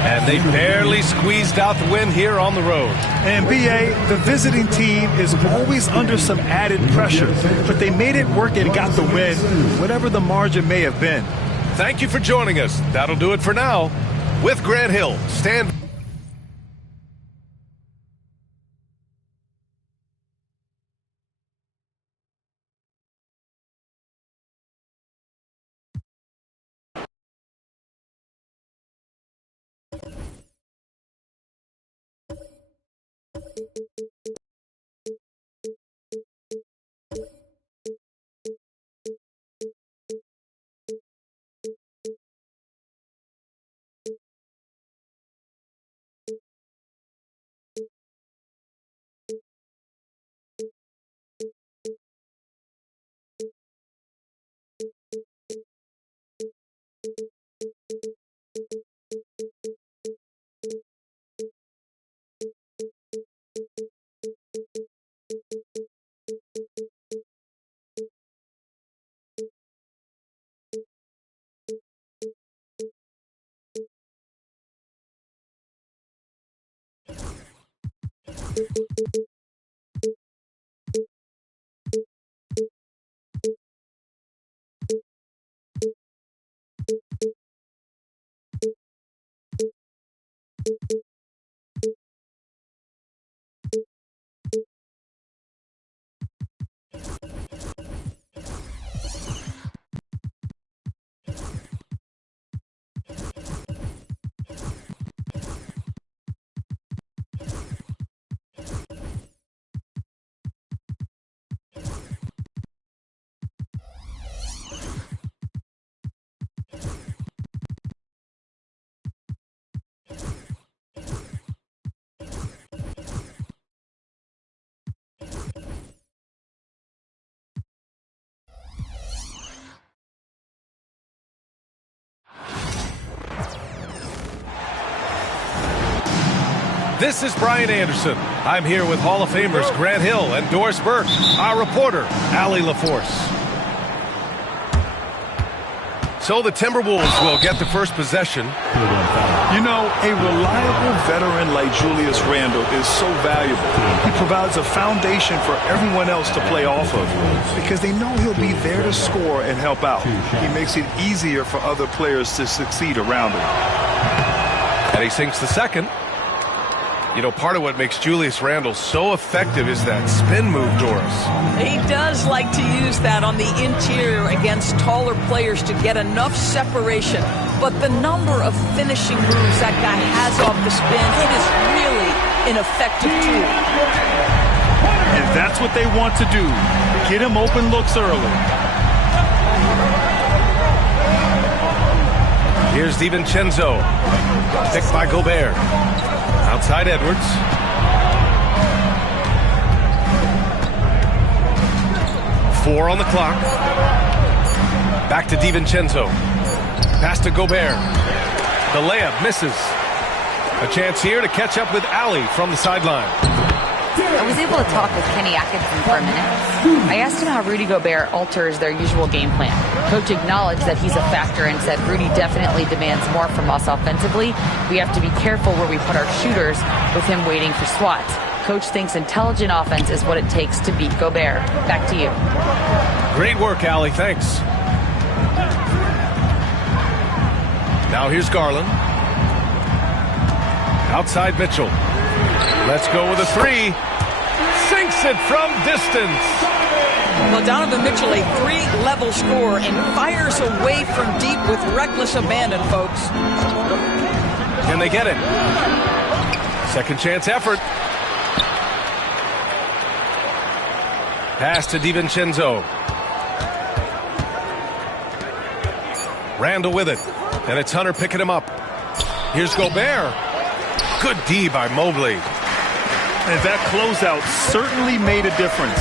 And they barely squeezed out the win here on the road. And B.A., the visiting team is always under some added pressure, but they made it work and got the win, whatever the margin may have been. Thank you for joining us. That'll do it for now. With Grant Hill, stand This is Brian Anderson. I'm here with Hall of Famers Grant Hill and Doris Burke, our reporter, Allie LaForce. So the Timberwolves will get the first possession. You know, a reliable veteran like Julius Randle is so valuable. He provides a foundation for everyone else to play off of because they know he'll be there to score and help out. He makes it easier for other players to succeed around him. And he sinks the second. You know, part of what makes Julius Randle so effective is that spin move, Doris. He does like to use that on the interior against taller players to get enough separation. But the number of finishing moves that guy has off the spin, it is really an effective tool. And that's what they want to do. Get him open looks early. Here's DiVincenzo. Picked by Gobert. Outside Edwards. Four on the clock. Back to DiVincenzo. Pass to Gobert. The layup misses. A chance here to catch up with Allie from the sideline. I was able to talk with Kenny Atkinson for a minute. I asked him how Rudy Gobert alters their usual game plan. Coach acknowledged that he's a factor and said Rudy definitely demands more from us offensively. We have to be careful where we put our shooters with him waiting for swats. Coach thinks intelligent offense is what it takes to beat Gobert. Back to you. Great work, Allie. Thanks. Now here's Garland. Outside Mitchell. Let's go with a three. Sinks it from distance. Well, Donovan Mitchell, a three-level scorer, and fires away from deep with reckless abandon, folks. Can they get it? Second chance effort. Pass to DiVincenzo. Randle with it. And it's Hunter picking him up. Here's Gobert. Good D by Mobley. And that closeout certainly made a difference.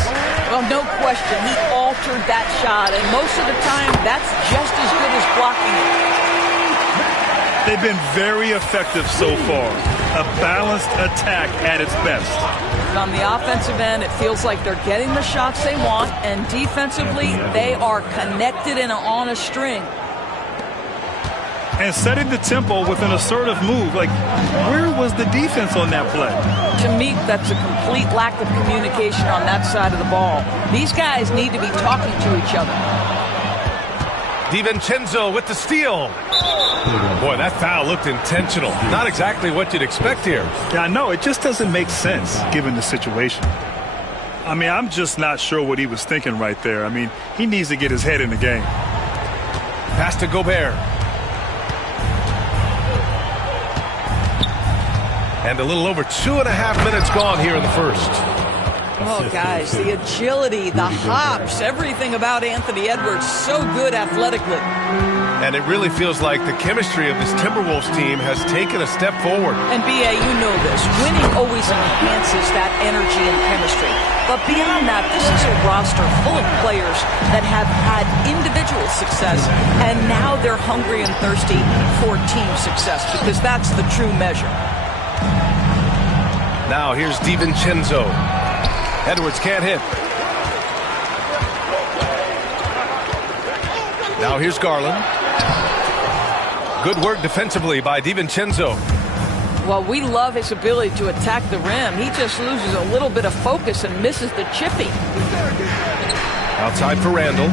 Well, no question. He altered that shot, and most of the time, that's just as good as blocking it. They've been very effective so far. A balanced attack at its best. On the offensive end, it feels like they're getting the shots they want, and defensively, they are connected and on a string. And setting the tempo with an assertive move. Like, where was the defense on that play? To me, that's a complete lack of communication on that side of the ball. These guys need to be talking to each other. DiVincenzo with the steal. Boy, that foul looked intentional. Not exactly what you'd expect here. Yeah, I know. It just doesn't make sense given the situation. I mean, I'm just not sure what he was thinking right there. I mean, he needs to get his head in the game. Pass to Gobert. And a little over 2.5 minutes gone here in the first. Oh, guys, the agility, the hops, everything about Anthony Edwards, so good athletically. And it really feels like the chemistry of this Timberwolves team has taken a step forward. And, B.A., you know this. Winning always enhances that energy and chemistry. But beyond that, this is a roster full of players that have had individual success, and now they're hungry and thirsty for team success, because that's the true measure. Now here's DiVincenzo. Edwards can't hit. Now here's Garland. Good work defensively by DiVincenzo. Well, we love his ability to attack the rim. He just loses a little bit of focus and misses the chippy. Outside for Randle.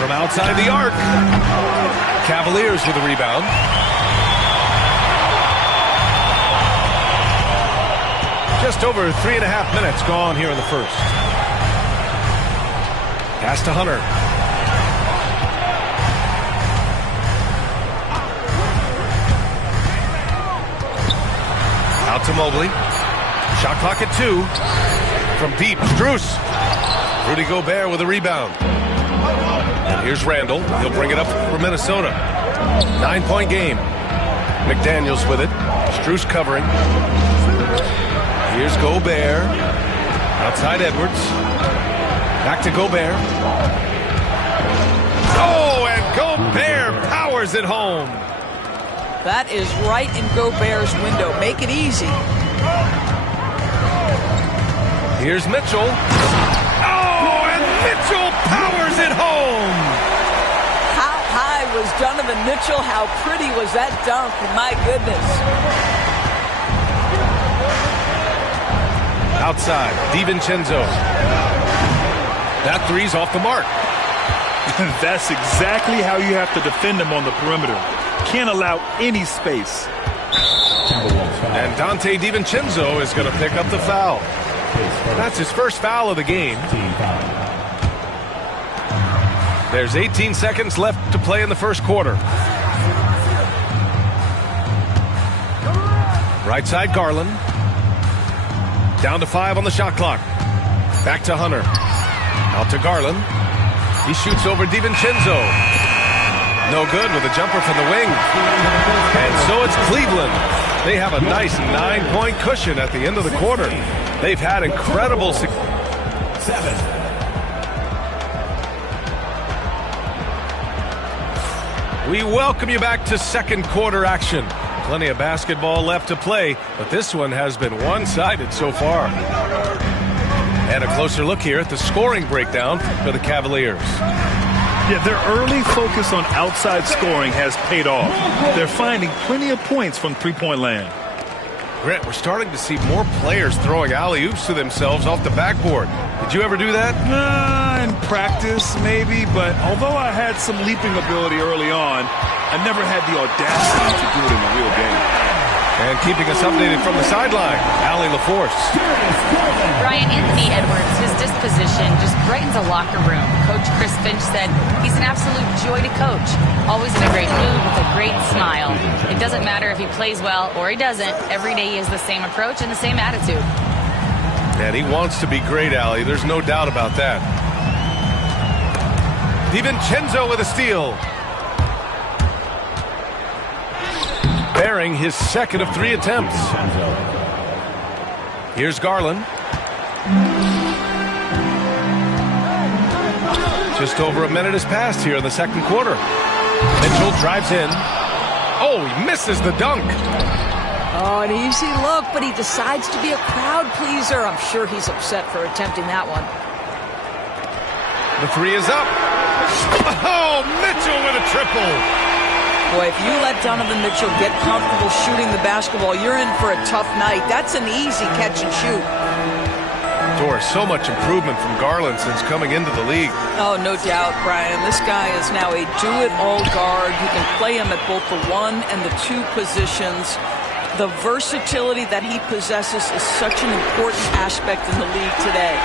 From outside the arc. Cavaliers with a rebound. Just over 3.5 minutes gone here in the first. Pass to Hunter. Out to Mobley. Shot clock at 2. From deep, Strus. Rudy Gobert with a rebound. And here's Randall. He'll bring it up for Minnesota. 9-point game. McDaniels with it. Strus covering. Here's Gobert. Outside Edwards. Back to Gobert. Oh, and Gobert powers it home. That is right in Gobert's window. Make it easy. Here's Mitchell. Oh, and Mitchell powers it home. How high was Donovan Mitchell? How pretty was that dunk? My goodness. Outside, DiVincenzo. That three's off the mark. That's exactly how you have to defend him on the perimeter. Can't allow any space. And Dante DiVincenzo is going to pick up the foul. That's his first foul of the game. There's 18 seconds left to play in the first quarter. Right side, Garland. Down to 5 on the shot clock. Back to Hunter. Out to Garland. He shoots over DiVincenzo. No good with a jumper from the wing. And so it's Cleveland. They have a nice 9-point cushion at the end of the quarter. They've had incredible success. 7. We welcome you back to second quarter action. Plenty of basketball left to play, but this one has been one-sided so far. And a closer look here at the scoring breakdown for the Cavaliers. Yeah, their early focus on outside scoring has paid off. They're finding plenty of points from three-point land. Grant, we're starting to see more players throwing alley-oops to themselves off the backboard. Did you ever do that? In practice, maybe, but although I had some leaping ability early on, I never had the audacity to do it in a real game. And keeping us updated from the sideline, Allie LaForce. Brian, Anthony Edwards, his disposition just brightens a locker room. Coach Chris Finch said he's an absolute joy to coach. Always in a great mood with a great smile. It doesn't matter if he plays well or he doesn't. Every day he has the same approach and the same attitude. And he wants to be great, Allie. There's no doubt about that. DiVincenzo with a steal. Bearing his second of 3 attempts. Here's Garland. Just over a minute has passed here in the second quarter. Mitchell drives in. Oh, he misses the dunk. Oh, an easy look, but he decides to be a crowd pleaser. I'm sure he's upset for attempting that one. The 3 is up. Oh, Mitchell with a triple. Boy, if you let Donovan Mitchell get comfortable shooting the basketball, you're in for a tough night. That's an easy catch and shoot. Doris, so much improvement from Garland since coming into the league. Oh, no doubt, Brian. This guy is now a do-it-all guard. You can play him at both the 1 and the 2 positions. The versatility that he possesses is such an important aspect in the league today.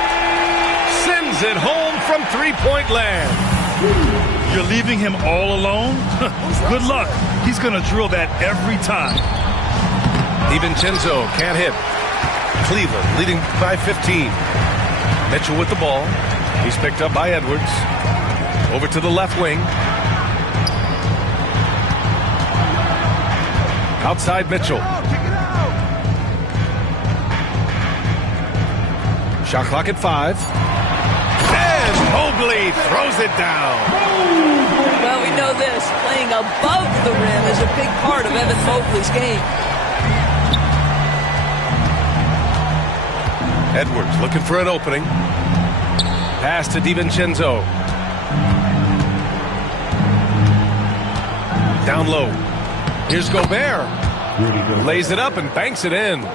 Sends it home from three-point land. You're leaving him all alone? Good luck. He's going to drill that every time. DiVincenzo can't hit. Cleveland leading by 15. Mitchell with the ball. He's picked up by Edwards. Over to the left wing. Outside Mitchell. Shot clock at 5. And Mobley throws it down. Well, we know this. Playing above the rim is a big part of Evan Mobley's game. Edwards looking for an opening. Pass to DiVincenzo. Down low. Here's Gobert. Lays it up and banks it in.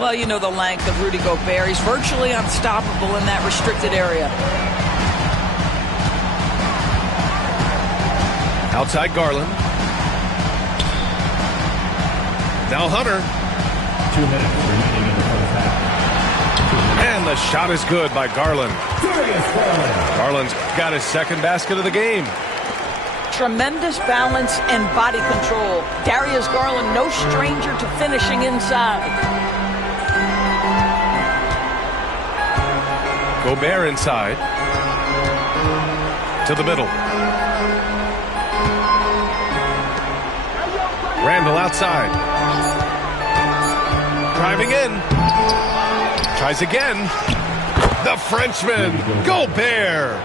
Well, you know the length of Rudy Gobert. He's virtually unstoppable in that restricted area. Outside Garland. Now Hunter. 2 minutes remaining in the first half. The shot is good by Garland. Garland's got his second basket of the game. Tremendous balance and body control. Darius Garland, no stranger to finishing inside. Gobert inside. To the middle. Randall outside. Driving in. Tries again. The Frenchman, Gobert.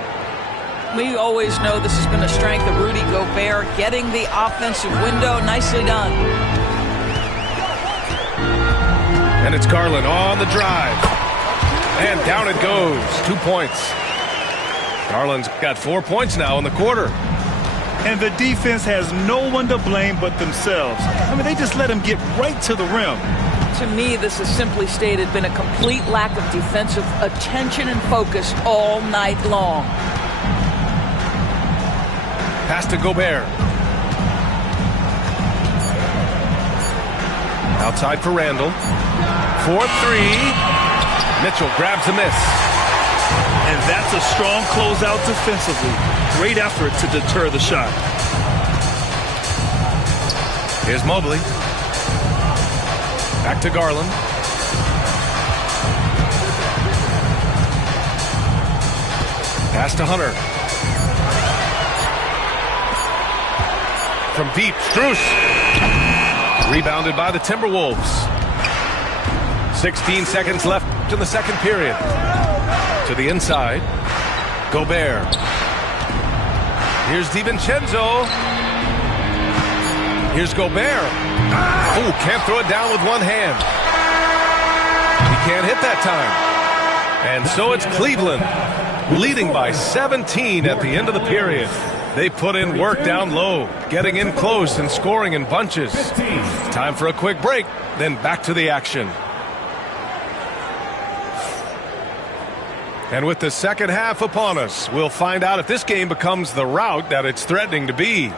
We always know this has been a strength of Rudy Gobert, getting the offensive window. Nicely done. And it's Garland on the drive. And down it goes. 2 points. Garland's got 4 points now in the quarter. And the defense has no one to blame but themselves. I mean, they just let him get right to the rim. To me, this has simply stated been a complete lack of defensive attention and focus all night long. Pass to Gobert. Outside for Randall. 4-3. Mitchell grabs a miss. And that's a strong closeout defensively. Great effort to deter the shot. Here's Mobley. Back to Garland. Pass to Hunter. From deep, Strus. Rebounded by the Timberwolves. 16 seconds left in the second period. To the inside. Gobert. Here's DiVincenzo. Here's Gobert. Oh, can't throw it down with one hand. He can't hit that time. And so it's Cleveland, leading by 17 at the end of the period. They put in work down low, getting in close and scoring in bunches. Time for a quick break, then back to the action. And with the second half upon us, we'll find out if this game becomes the rout that it's threatening to be.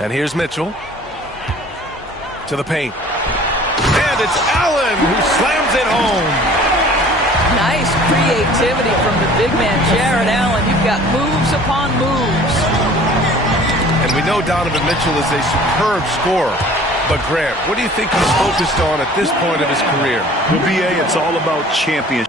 And here's Mitchell. To the paint. And it's Allen who slams it home. Nice creativity from the big man, Jared Allen. You've got moves upon moves. And we know Donovan Mitchell is a superb scorer. But Grant, what do you think he's focused on at this point of his career? Well, BA, it's all about championship.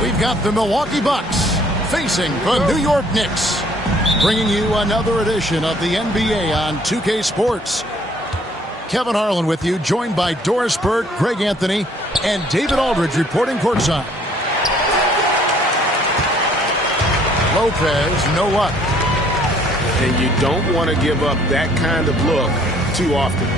We've got the Milwaukee Bucks facing the New York Knicks, bringing you another edition of the NBA on 2K Sports. Kevin Harlan with you, joined by Doris Burke, Greg Anthony, and David Aldridge reporting courtside. Lopez, no luck. And you don't want to give up that kind of look too often.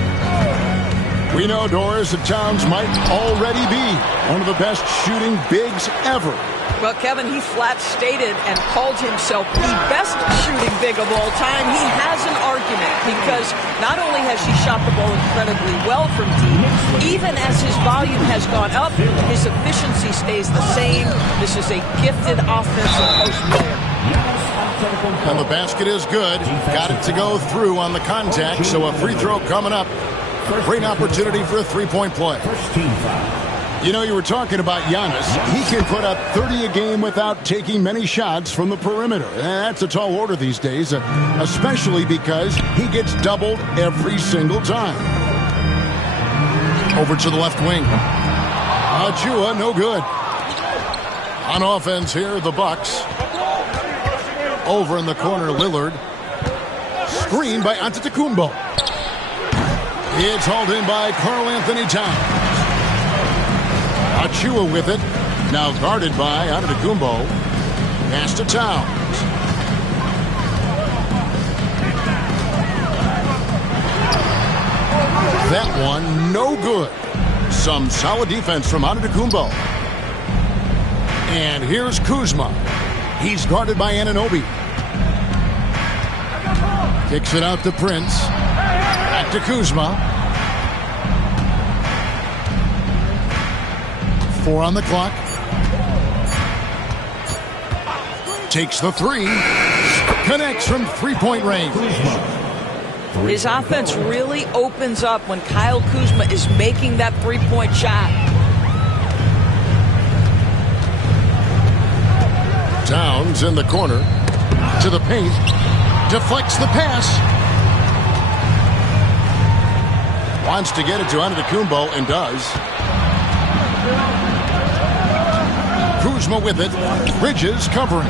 We know, Doris, that Towns might already be one of the best shooting bigs ever. Well, Kevin, he flat stated and called himself the best shooting big of all time. He has an argument because not only has he shot the ball incredibly well from deep, even as his volume has gone up, his efficiency stays the same. This is a gifted offensive post player. And the basket is good. Got it to go through on the contact, so a free throw coming up. Great opportunity for a three-point play. You know, you were talking about Giannis. He can put up 30 a game without taking many shots from the perimeter. And that's a tall order these days, especially because he gets doubled every single time. Over to the left wing. Achua, no good. On offense here, the Bucks. Over in the corner, Lillard. Screen by Antetokounmpo. It's hauled in by Karl Anthony Towns. Achua with it. Now guarded by Antetokounmpo. Pass to Towns. That one, no good. Some solid defense from Antetokounmpo. And here's Kuzma. He's guarded by Anunoby. Kicks it out to Prince. Back to Kuzma. 4 on the clock. Takes the three. Connects from three-point range. His offense really opens up when Kyle Kuzma is making that three-point shot. Towns in the corner. To the paint. Deflects the pass. Wants to get it to Antetokounmpo and does. Kuzma with it. Bridges covering.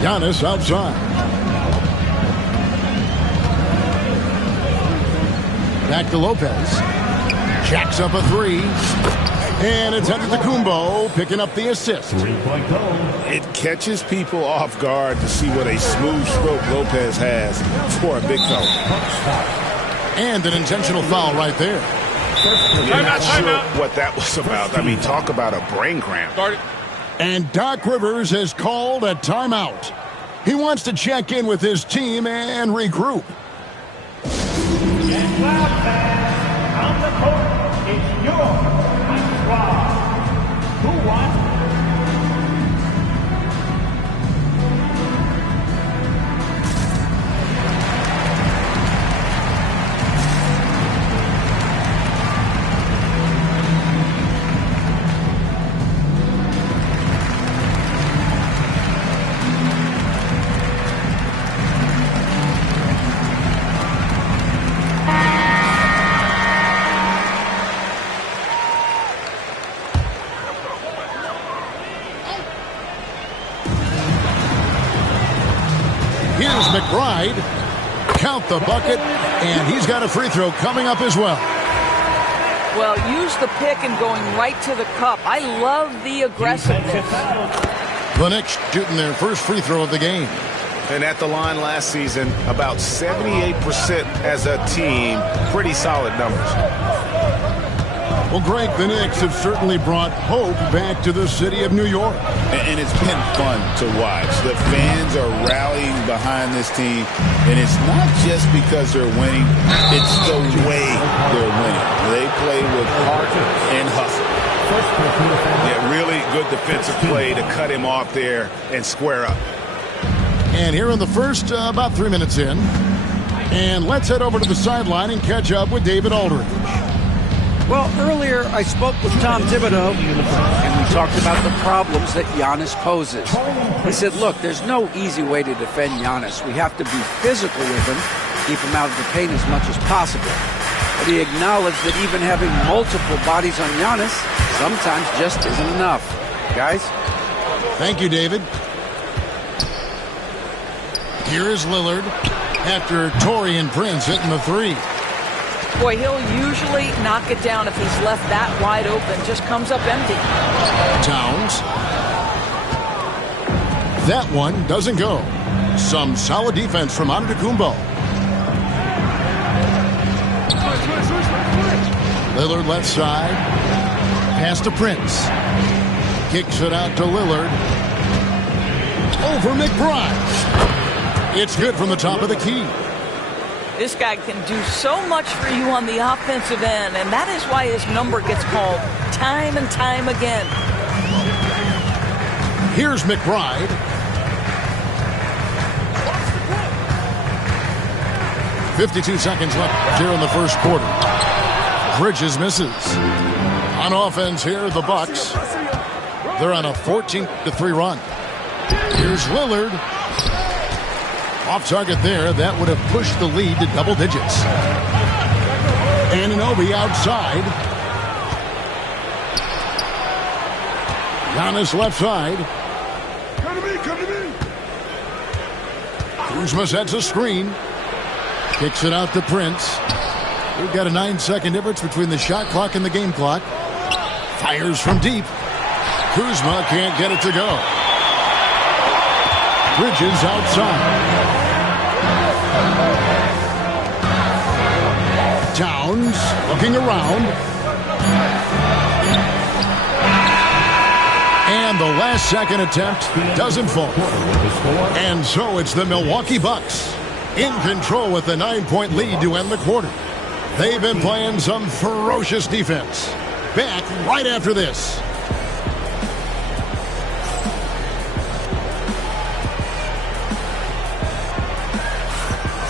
Giannis outside. Back to Lopez. Jacks up a three. And it's Antetokounmpo picking up the assist. It catches people off guard to see what a smooth stroke Lopez has for a big fella. And an intentional foul right there. I'm not sure what that was about. I mean, talk about a brain cramp. And Doc Rivers has called a timeout. He wants to check in with his team and regroup. And last man on the court is your who won? Here's McBride. Count the bucket, and he's got a free throw coming up as well. Well, use the pick and going right to the cup. I love the aggressiveness. The Knicks shooting their first free throw of the game. And at the line last season, about 78% as a team. Pretty solid numbers. Well, Greg, the Knicks have certainly brought hope back to the city of New York. And it's been fun to watch. The fans are rallying behind this team. And it's not just because they're winning. It's the way they're winning. They play with heart and hustle. Yeah, really good defensive play to cut him off there and square up. And here in the first, about 3 minutes in. And let's head over to the sideline and catch up with David Aldridge. Well, earlier I spoke with Tom Thibodeau, and we talked about the problems that Giannis poses. He said, look, there's no easy way to defend Giannis. We have to be physical with him, keep him out of the paint as much as possible. But he acknowledged that even having multiple bodies on Giannis sometimes just isn't enough. Guys? Thank you, David. Here is Lillard after Torrey and Prince hitting the three. Boy, he'll usually knock it down if he's left that wide open. Just comes up empty. Towns. That one doesn't go. Some solid defense from Antetokounmpo. Lillard left side. Pass to Prince. Kicks it out to Lillard. Over McBride. It's good from the top of the key. This guy can do so much for you on the offensive end, and that is why his number gets called time and time again. Here's McBride. .52 seconds left here in the first quarter. Bridges misses. On offense here, the Bucks. They're on a 14-3 run. Here's Lillard. Off target there. That would have pushed the lead to double digits. Anunoby outside. Giannis left side. Come to me. Kuzma sets a screen. Kicks it out to Prince. We've got a 9-second difference between the shot clock and the game clock. Fires from deep. Kuzma can't get it to go. Bridges outside. Towns looking around. And the last second attempt doesn't fall. And so it's the Milwaukee Bucks in control with the 9-point lead to end the quarter. They've been playing some ferocious defense. Back right after this.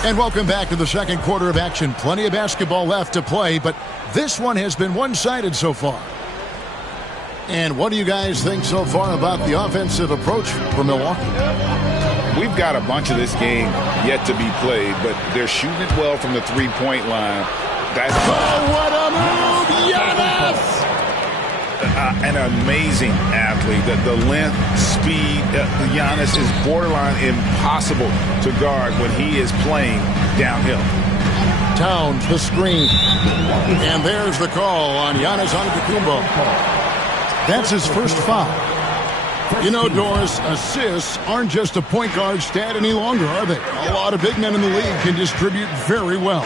And welcome back to the second quarter of action. Plenty of basketball left to play, but this one has been one-sided so far. And what do you guys think so far about the offensive approach for Milwaukee? We've got a bunch of this game yet to be played, but they're shooting it well from the three-point line. That's what a move, Giannis! An amazing athlete. The length, speed, Giannis is borderline impossible to guard when he is playing downhill. Towns, the screen. And there's the call on Giannis Antetokounmpo. That's his first foul. You know, Doris, assists aren't just a point guard stat any longer, are they? A lot of big men in the league can distribute very well.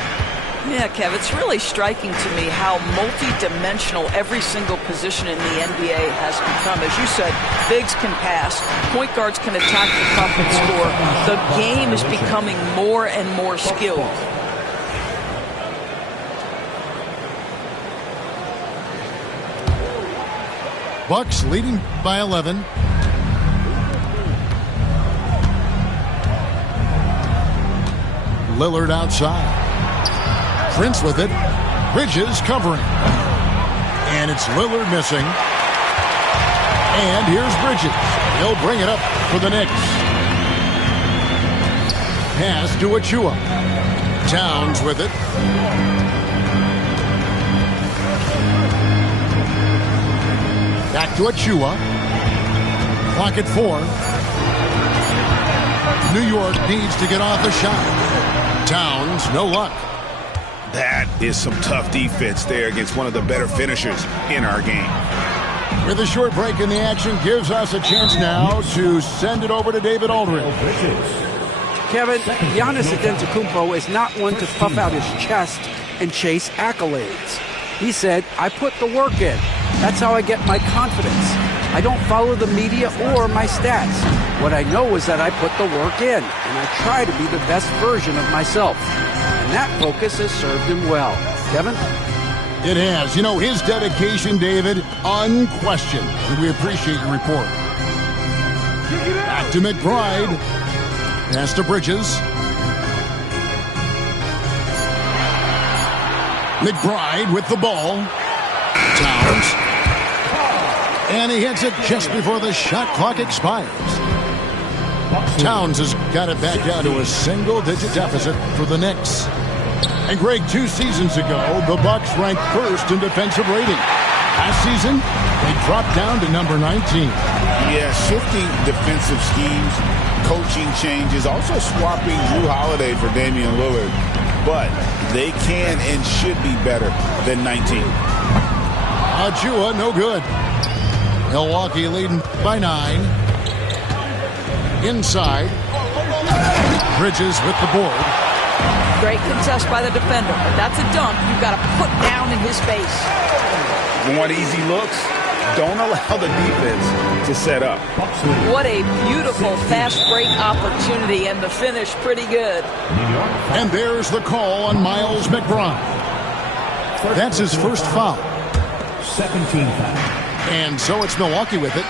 Yeah, Kev, it's really striking to me how multi-dimensional every single position in the NBA has become. As you said, bigs can pass, point guards can attack the cup and score. The game is becoming more and more skilled. Bucks leading by 11. Lillard outside. Prince with it. Bridges covering. And it's Lillard missing. And here's Bridges. He'll bring it up for the Knicks. Pass to Achua. Towns with it. Back to Achua. Clock at 4. New York needs to get off the shot. Towns, no luck. That is some tough defense there against one of the better finishers in our game. With a short break in the action, gives us a chance now to send it over to David Aldridge. Kevin, Giannis Antetokounmpo is not one to puff out his chest and chase accolades. He said, I put the work in. That's how I get my confidence. I don't follow the media or my stats. What I know is that I put the work in, and I try to be the best version of myself. And that focus has served him well. Kevin? It has. You know, his dedication, David, unquestioned. And we appreciate your report. Back to McBride. Pass to Bridges. McBride with the ball. Towns. And he hits it just before the shot clock expires. Towns has got it back down to a single-digit deficit for the Knicks. And Greg, 2 seasons ago, the Bucks ranked first in defensive rating. Last season, they dropped down to number 19. Yeah, shifting defensive schemes, coaching changes, also swapping Drew Holiday for Damian Lillard. But they can and should be better than 19. Achua, no good. Milwaukee leading by 9. Inside. Bridges with the board. Great contest by the defender, but that's a dunk you've got to put down in his face. Want easy looks? Don't allow the defense to set up. What a beautiful fast break opportunity, and the finish pretty good. And there's the call on Miles McBride. That's his first foul. Second team foul. And so it's Milwaukee with it.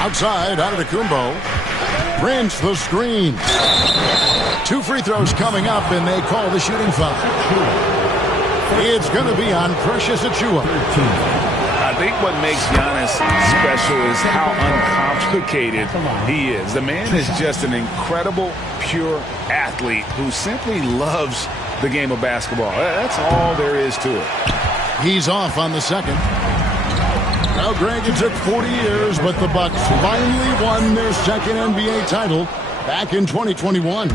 Outside, Antetokounmpo prints the screen. 2 free throws coming up, and they call the shooting foul. It's going to be on Precious Achiuwa. I think what makes Giannis special is how uncomplicated he is. The man is just an incredible, pure athlete who simply loves the game of basketball. That's all there is to it. He's off on the second. Now, Greg, it took 40 years, but the Bucks finally won their second NBA title back in 2021.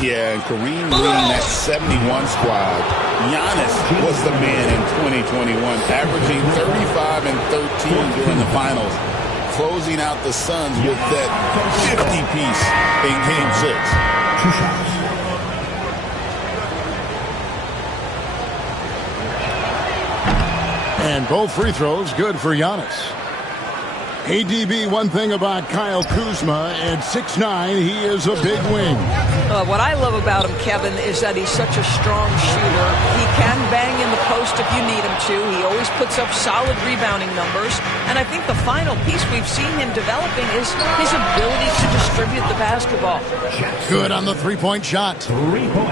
Yeah, and Kareem leading that 71 squad. Giannis was the man in 2021, averaging 35 and 13 during the finals, closing out the Suns with that 50-piece in Game 6. 2 shots. And both free throws good for Giannis. ADB, one thing about Kyle Kuzma, at 6'9", he is a big wing. What I love about him, Kevin, is that he's such a strong shooter. He can bang in the post if you need him to. He always puts up solid rebounding numbers. And I think the final piece we've seen him developing is his ability to distribute the basketball. Good on the three-point shot.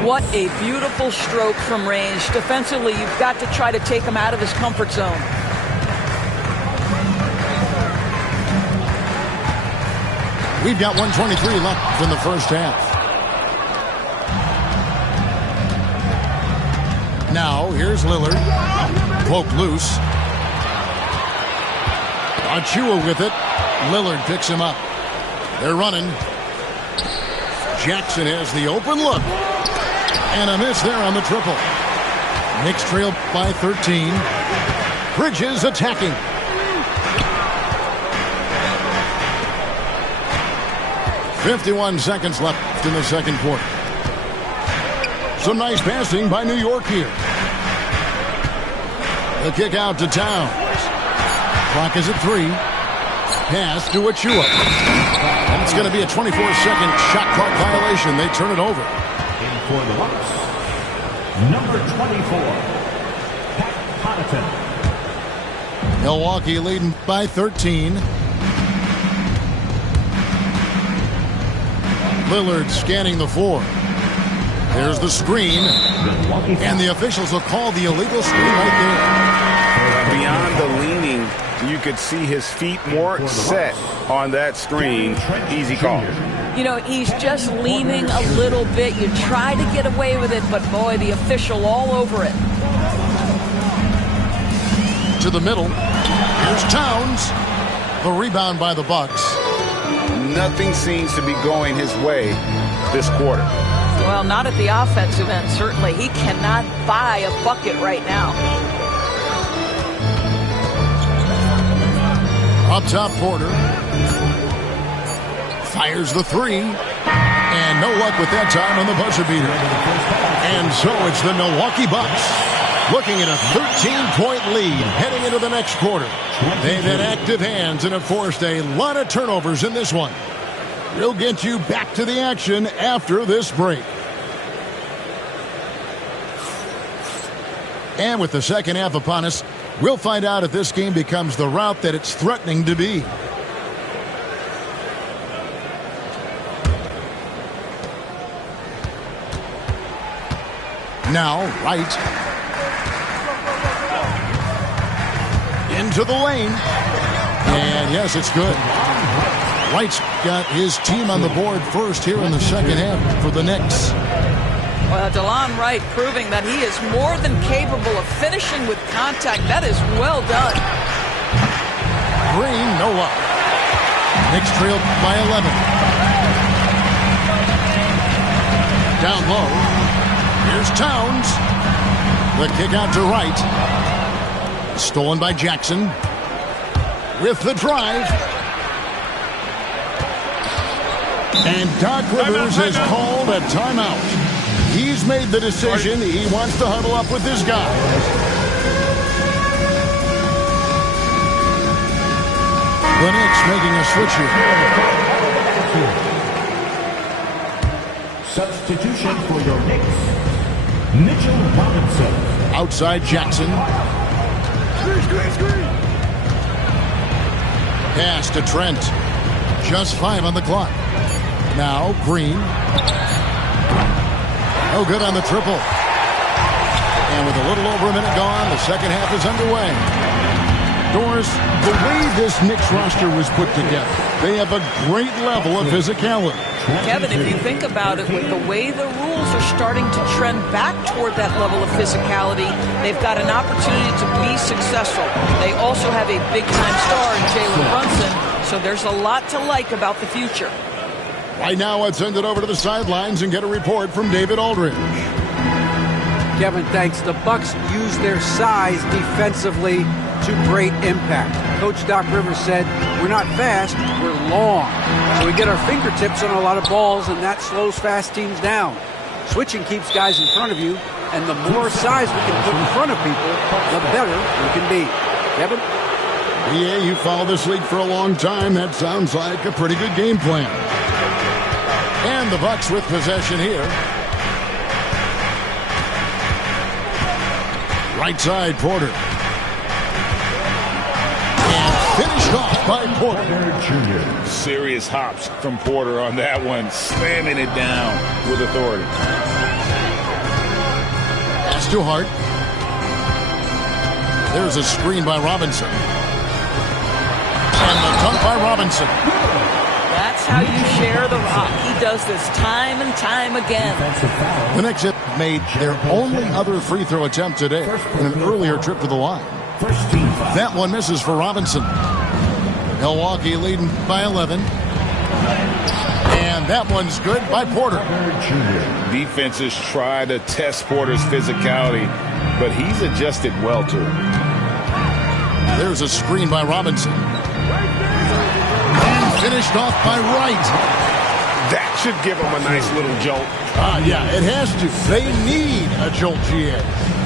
What a beautiful stroke from range. Defensively, you've got to try to take him out of his comfort zone. We've got 1:23 left in the first half. Now, here's Lillard. Poke loose. Achiuwa with it. Lillard picks him up. They're running. Jackson has the open look. And a miss there on the triple. Knicks trail by 13. Bridges attacking. .51 seconds left in the second quarter. Some nice passing by New York here. The kick out to Towns. Clock is at 3. Pass to Achiuwa. And it's going to be a 24-second shot clock violation. They turn it over. In for the Bucks, number 24, Pat Connaughton. Milwaukee leading by 13. Lillard scanning the floor. There's the screen. And the officials will call the illegal screen right there. Beyond the leaning, you could see his feet more set on that screen. Easy call. You know, he's just leaning a little bit. You try to get away with it, but boy, the official all over it. To the middle. Here's Towns. The rebound by the Bucks. Nothing seems to be going his way this quarter. Well, not at the offensive end, certainly. He cannot buy a bucket right now. Up top, Porter. Fires the 3. And no luck with that time on the buzzer beater. And so it's the Milwaukee Bucks looking at a 13-point lead heading into the next quarter. They've had active hands and have forced a lot of turnovers in this one. We'll get you back to the action after this break. And with the second half upon us, we'll find out if this game becomes the route that it's threatening to be. Now, Wright. Into the lane. And yes, it's good. Wright's got his team on the board first here in the second half for the Knicks. Well, DeLon Wright proving that he is more than capable of finishing with contact. That is well done. Green, no luck. Knicks trailed by 11. Down low. Here's Towns. The kick out to Wright. Stolen by Jackson. With the drive. And Doc Rivers has called a timeout. He's made the decision. He wants to huddle up with this guy. making a switch here. Substitution for your Knicks, Mitchell Robinson. Outside Jackson. Pass to Trent. Just 5 on the clock. Now Green. No good on the triple. And with a little over a minute gone, the second half is underway. Doris, the way this Knicks roster was put together, they have a great level of physicality. Kevin, if you think about it, with the way the rules are starting to trend back toward that level of physicality, they've got an opportunity to be successful. They also have a big-time star in Jalen Brunson, so there's a lot to like about the future. Right now, let's send it over to the sidelines and get a report from David Aldridge. Kevin, thanks. The Bucks use their size defensively to great impact. Coach Doc Rivers said, we're not fast, we're long. So we get our fingertips on a lot of balls, and that slows fast teams down. Switching keeps guys in front of you, and the more size we can put in front of people, the better we can be. Kevin? Yeah, you followed this league for a long time. That sounds like a pretty good game plan. And the Bucks with possession here. Right side, Porter. And finished off by Porter Jr. Serious hops from Porter on that one, slamming it down with authority. Pass to Hart. There's a screen by Robinson. And the dunk by Robinson. That's how you share the rock. He does this time and time again. The Knicks have made their only other free throw attempt today in an earlier trip to the line. That one misses for Robinson. Milwaukee leading by 11. And that one's good by Porter. Defenses try to test Porter's physicality, but he's adjusted well to it. There's a screen by Robinson. And finished off by Wright. That should give him a nice little jolt. Yeah, it has to. They need a jolt, GA.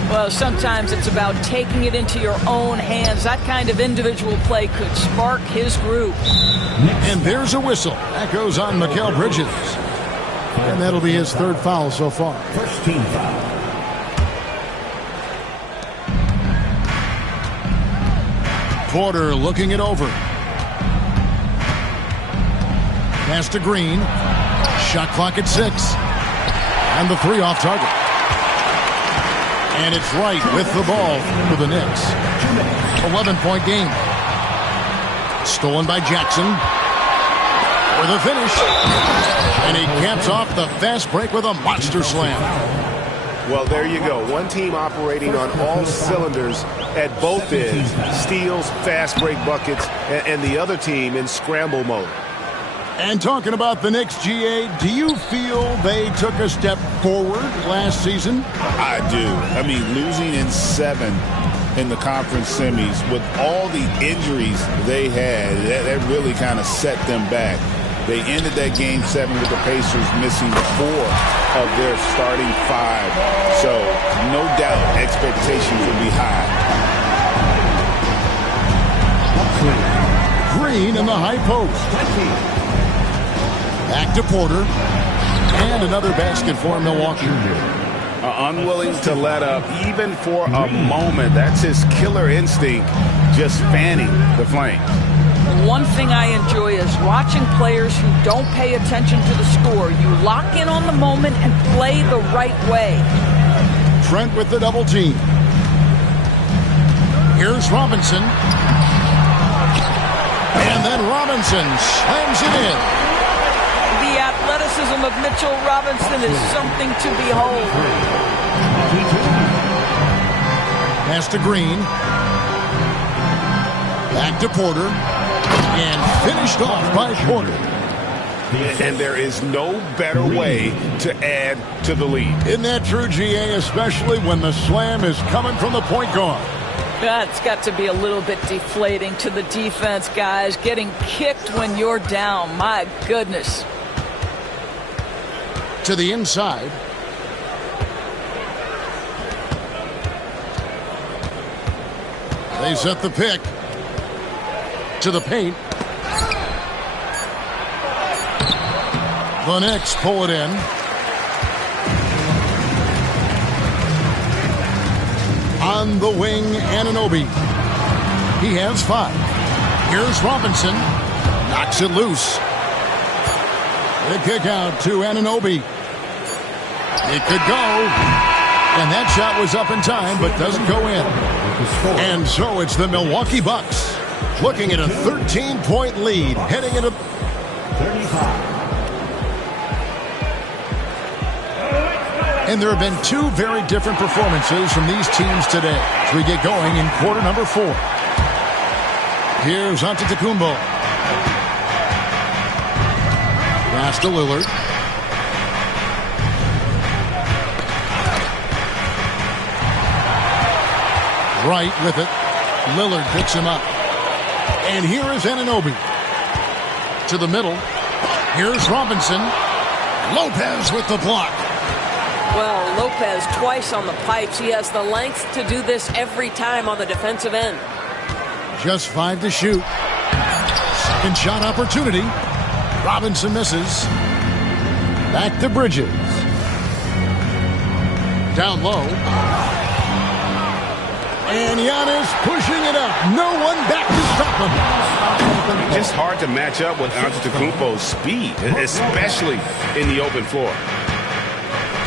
Well, sometimes it's about taking it into your own hands. That kind of individual play could spark his groove. And there's a whistle. That goes on Mikal Bridges. And that'll be his third foul so far. First team foul. Porter looking it over. Pass to Green. Shot clock at 6. And the 3 off target. And it's Wright with the ball for the Knicks. 11-point game. Stolen by Jackson. For the finish. And he caps off the fast break with a monster slam. Well, there you go. One team operating on all cylinders at both ends. Steals, fast break buckets, and the other team in scramble mode. And talking about the Knicks, GA, do you feel they took a step forward last season? I do. I mean, losing in 7 in the conference semis with all the injuries they had, that really kind of set them back. They ended that game 7 with the Pacers missing 4 of their starting 5. So, no doubt, expectations will be high. Green in the high post. Back to Porter. And another basket for Milwaukee. Unwilling to let up even for a moment. That's his killer instinct, just fanning the flame. One thing I enjoy is watching players who don't pay attention to the score. You lock in on the moment and play the right way. Trent with the double team. Here's Robinson. And then Robinson slams it in. The athleticism of Mitchell Robinson is something to behold. Pass to Green. Back to Porter. And finished off by Porter. And there is no better way to add to the lead. Isn't that true, GA, especially when the slam is coming from the point guard? That's got to be a little bit deflating to the defense, guys. Getting kicked when you're down. My goodness. To the inside. They set the pick. To the paint. The Knicks pull it in. On the wing, Anunoby. He has 5. Here's Robinson. Knocks it loose. The kick out to Anunoby. It could go. And that shot was up in time, but doesn't go in. And so it's the Milwaukee Bucks looking at a 13-point lead heading into 35. And there have been 2 very different performances from these teams today as we get going in quarter number 4. Here's Antetokounmpo. Pass to Lillard. Right with it. Lillard picks him up. And here is Anunoby. To the middle. Here's Robinson. Lopez with the block. Well, Lopez twice on the pipes. He has the length to do this every time on the defensive end. Just 5 to shoot. Second shot opportunity. Robinson misses. Back to Bridges. Down low. And Giannis pushing it up. No one back to stop him. Just hard to match up with Antetokounmpo's speed, especially in the open floor.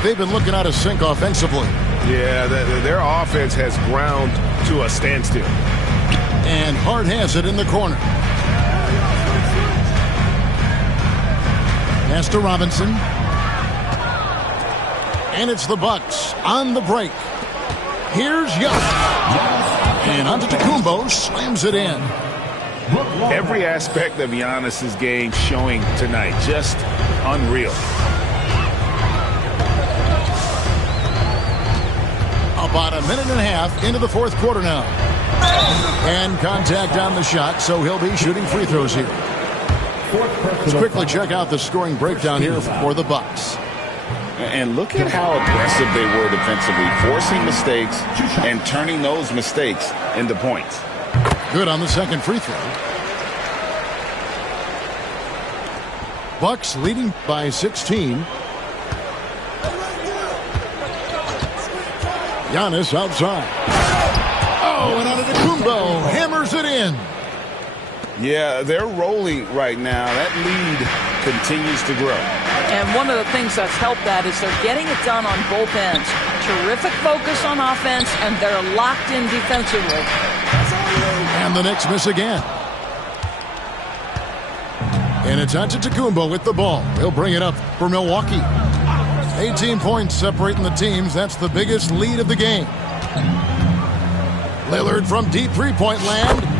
They've been looking out of sync offensively. Yeah, their offense has ground to a standstill. And Hart has it in the corner. Pass to Robinson. And it's the Bucks on the break. Here's Giannis. And Antetokounmpo slams it in. Every aspect of Giannis's game showing tonight. Just unreal. About a minute and a half into the 4th quarter now. And contact on the shot, so he'll be shooting free throws here. Let's quickly check out the scoring breakdown here for the Bucks. And look at how aggressive they were defensively, forcing mistakes and turning those mistakes into points. Good on the second free throw. Bucks leading by 16. Giannis outside. Oh, and Antetokounmpo hammers it in. Yeah, they're rolling right now. That lead continues to grow. And one of the things that's helped that is they're getting it done on both ends. Terrific focus on offense, and they're locked in defensively. And the Knicks miss again. And it's Antetokounmpo with the ball. He'll bring it up for Milwaukee. 18 points separating the teams. That's the biggest lead of the game. Lillard from deep three-point land.